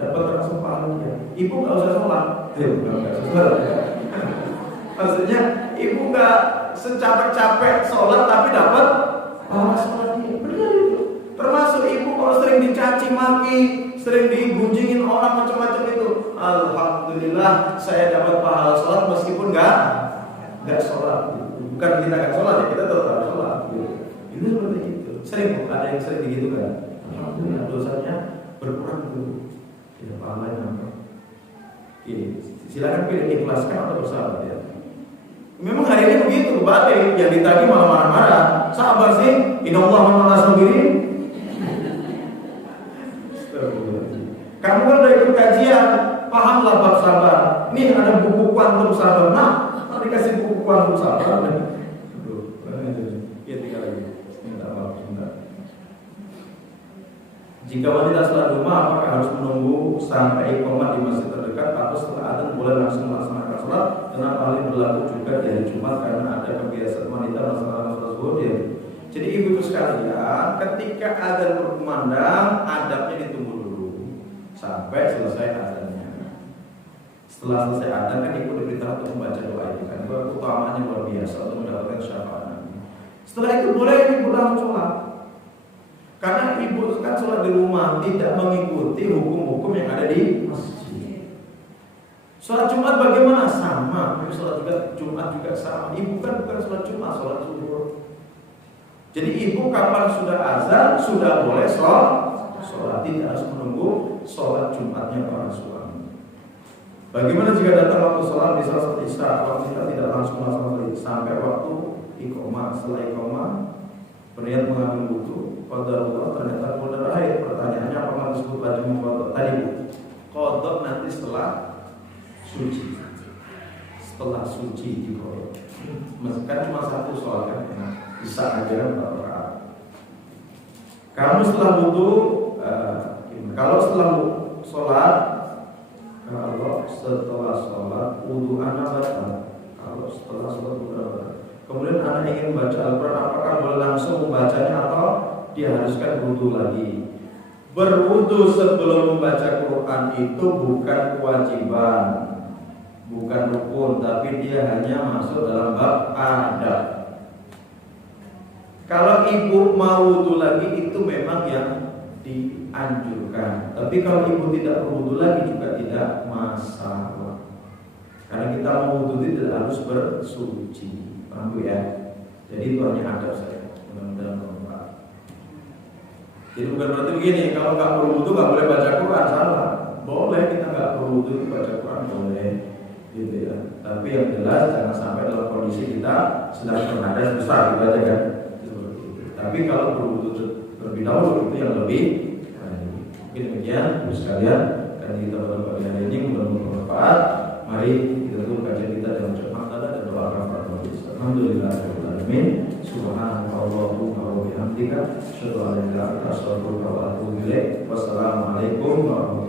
dapat langsung pahala dia. Ibu nggak usah sholat, nggak usah sholat. Maksudnya ibu nggak secapek-capek sholat tapi dapat pahala sholat dia. Benar itu. Termasuk ibu kalau sering dicaci maki, sering digunjingin orang macam-macam itu, alhamdulillah saya dapat pahala sholat meskipun nggak sholat. Bukan kita nggak sholat ya, kita tetap harus sholat. Itu seperti itu. Sering ada yang sering begitu kan? Alhamdulillah dosanya berkurang dulu. Tidak pahalanya apa? Silakan pilih ikhlaskan atau bersabar ya. Memang hari ini begitu, balik yang ditagih malah marah-marah. Sabar sih, inallah ma'as sabirin. Kamu kan udah ikut kajian, pahamlah bab sabar. Ini ada buku kuantum sabar. Nah, dikasih buku kuantum sabar. Ya tiga lagi. Minta maaf sebentar. Jika wanita sholat rumah, apakah harus menunggu sampai iqamah di masjid terdekat atau setelah adzan boleh langsung melaksanakan sholat? Kenapa hal ini berlaku juga di hari Jumat karena ada kebiasaan wanita melaksanakan sholat zuhur dia. Jadi ibu sekalian, ketika adzan berkumandang, adabnya ditunggu dulu sampai selesai adzannya. Setelah selesai adzan kan ibu diberitahu untuk membaca doa itu kan, utamanya luar biasa untuk mendapatkan syafaat. Setelah itu boleh ibu langsung sholat. Karena ibu kan sholat di rumah, tidak mengikuti hukum-hukum yang ada di masjid. Sholat Jumat bagaimana? Sama. Sholat juga Jumat juga sama. Ibu kan bukan sholat Jumat, sholat zuhur. Jadi ibu kapan sudah azan sudah boleh sholat, tidak harus menunggu sholat Jumatnya para suami. Bagaimana jika datang waktu sholat misal saat isya, waktu kita tidak langsung melaksanakan sampai waktu iqamah, setelah iqamah berniat mengambil wudu, qadarullah ternyata keluar air. Pertanyaannya apakah disebut wajib mengqadha? Tadi Bu, qadha nanti setelah suci. Setelah suci diqadha. Kan cuma satu sholat kan, bisa aja 4 rakaat. Kamu setelah wudu, kalau setelah sholat wudu anak batal. Kalau setelah sholat wudu batal. Kemudian anak ingin membaca Al-Quran, apakah boleh langsung membacanya atau diharuskan wudu lagi? Berwudu sebelum membaca Quran itu bukan kewajiban, bukan rukun, tapi dia hanya masuk dalam bab adab. Kalau ibu mau wudu lagi itu memang yang dianjurkan. Tapi kalau ibu tidak berwudu lagi juga tidak masalah. Karena kita mau wudu tidak harus bersuci. Paham Bu ya? Jadi itu hanya adab saya. Mudah-mudahan bermanfaat. Jadi bukan berarti begini, kalau nggak berwudu nggak boleh baca Quran, salah. Boleh, kita nggak berwudu baca Quran boleh, gitu ya. Tapi yang jelas jangan sampai dalam kondisi kita sedang berhadas besar, gitu aja kan. Tapi kalau berwudu terlebih dahulu itu yang lebih mungkin demikian Bu sekalian. Karena kita pada pagi hari ini mudah-mudahan bermanfaat. Mari kita tutup kajian kita dengan ucapan dan doa kafaratul. Alhamdulillahirabbil alamin. Subhanallahumma wa bihamdika asyhadu an la ilaha illa anta astaghfiruka wa atubu ilaik. Wassalamualaikum warahmatullahi wabarakatuh.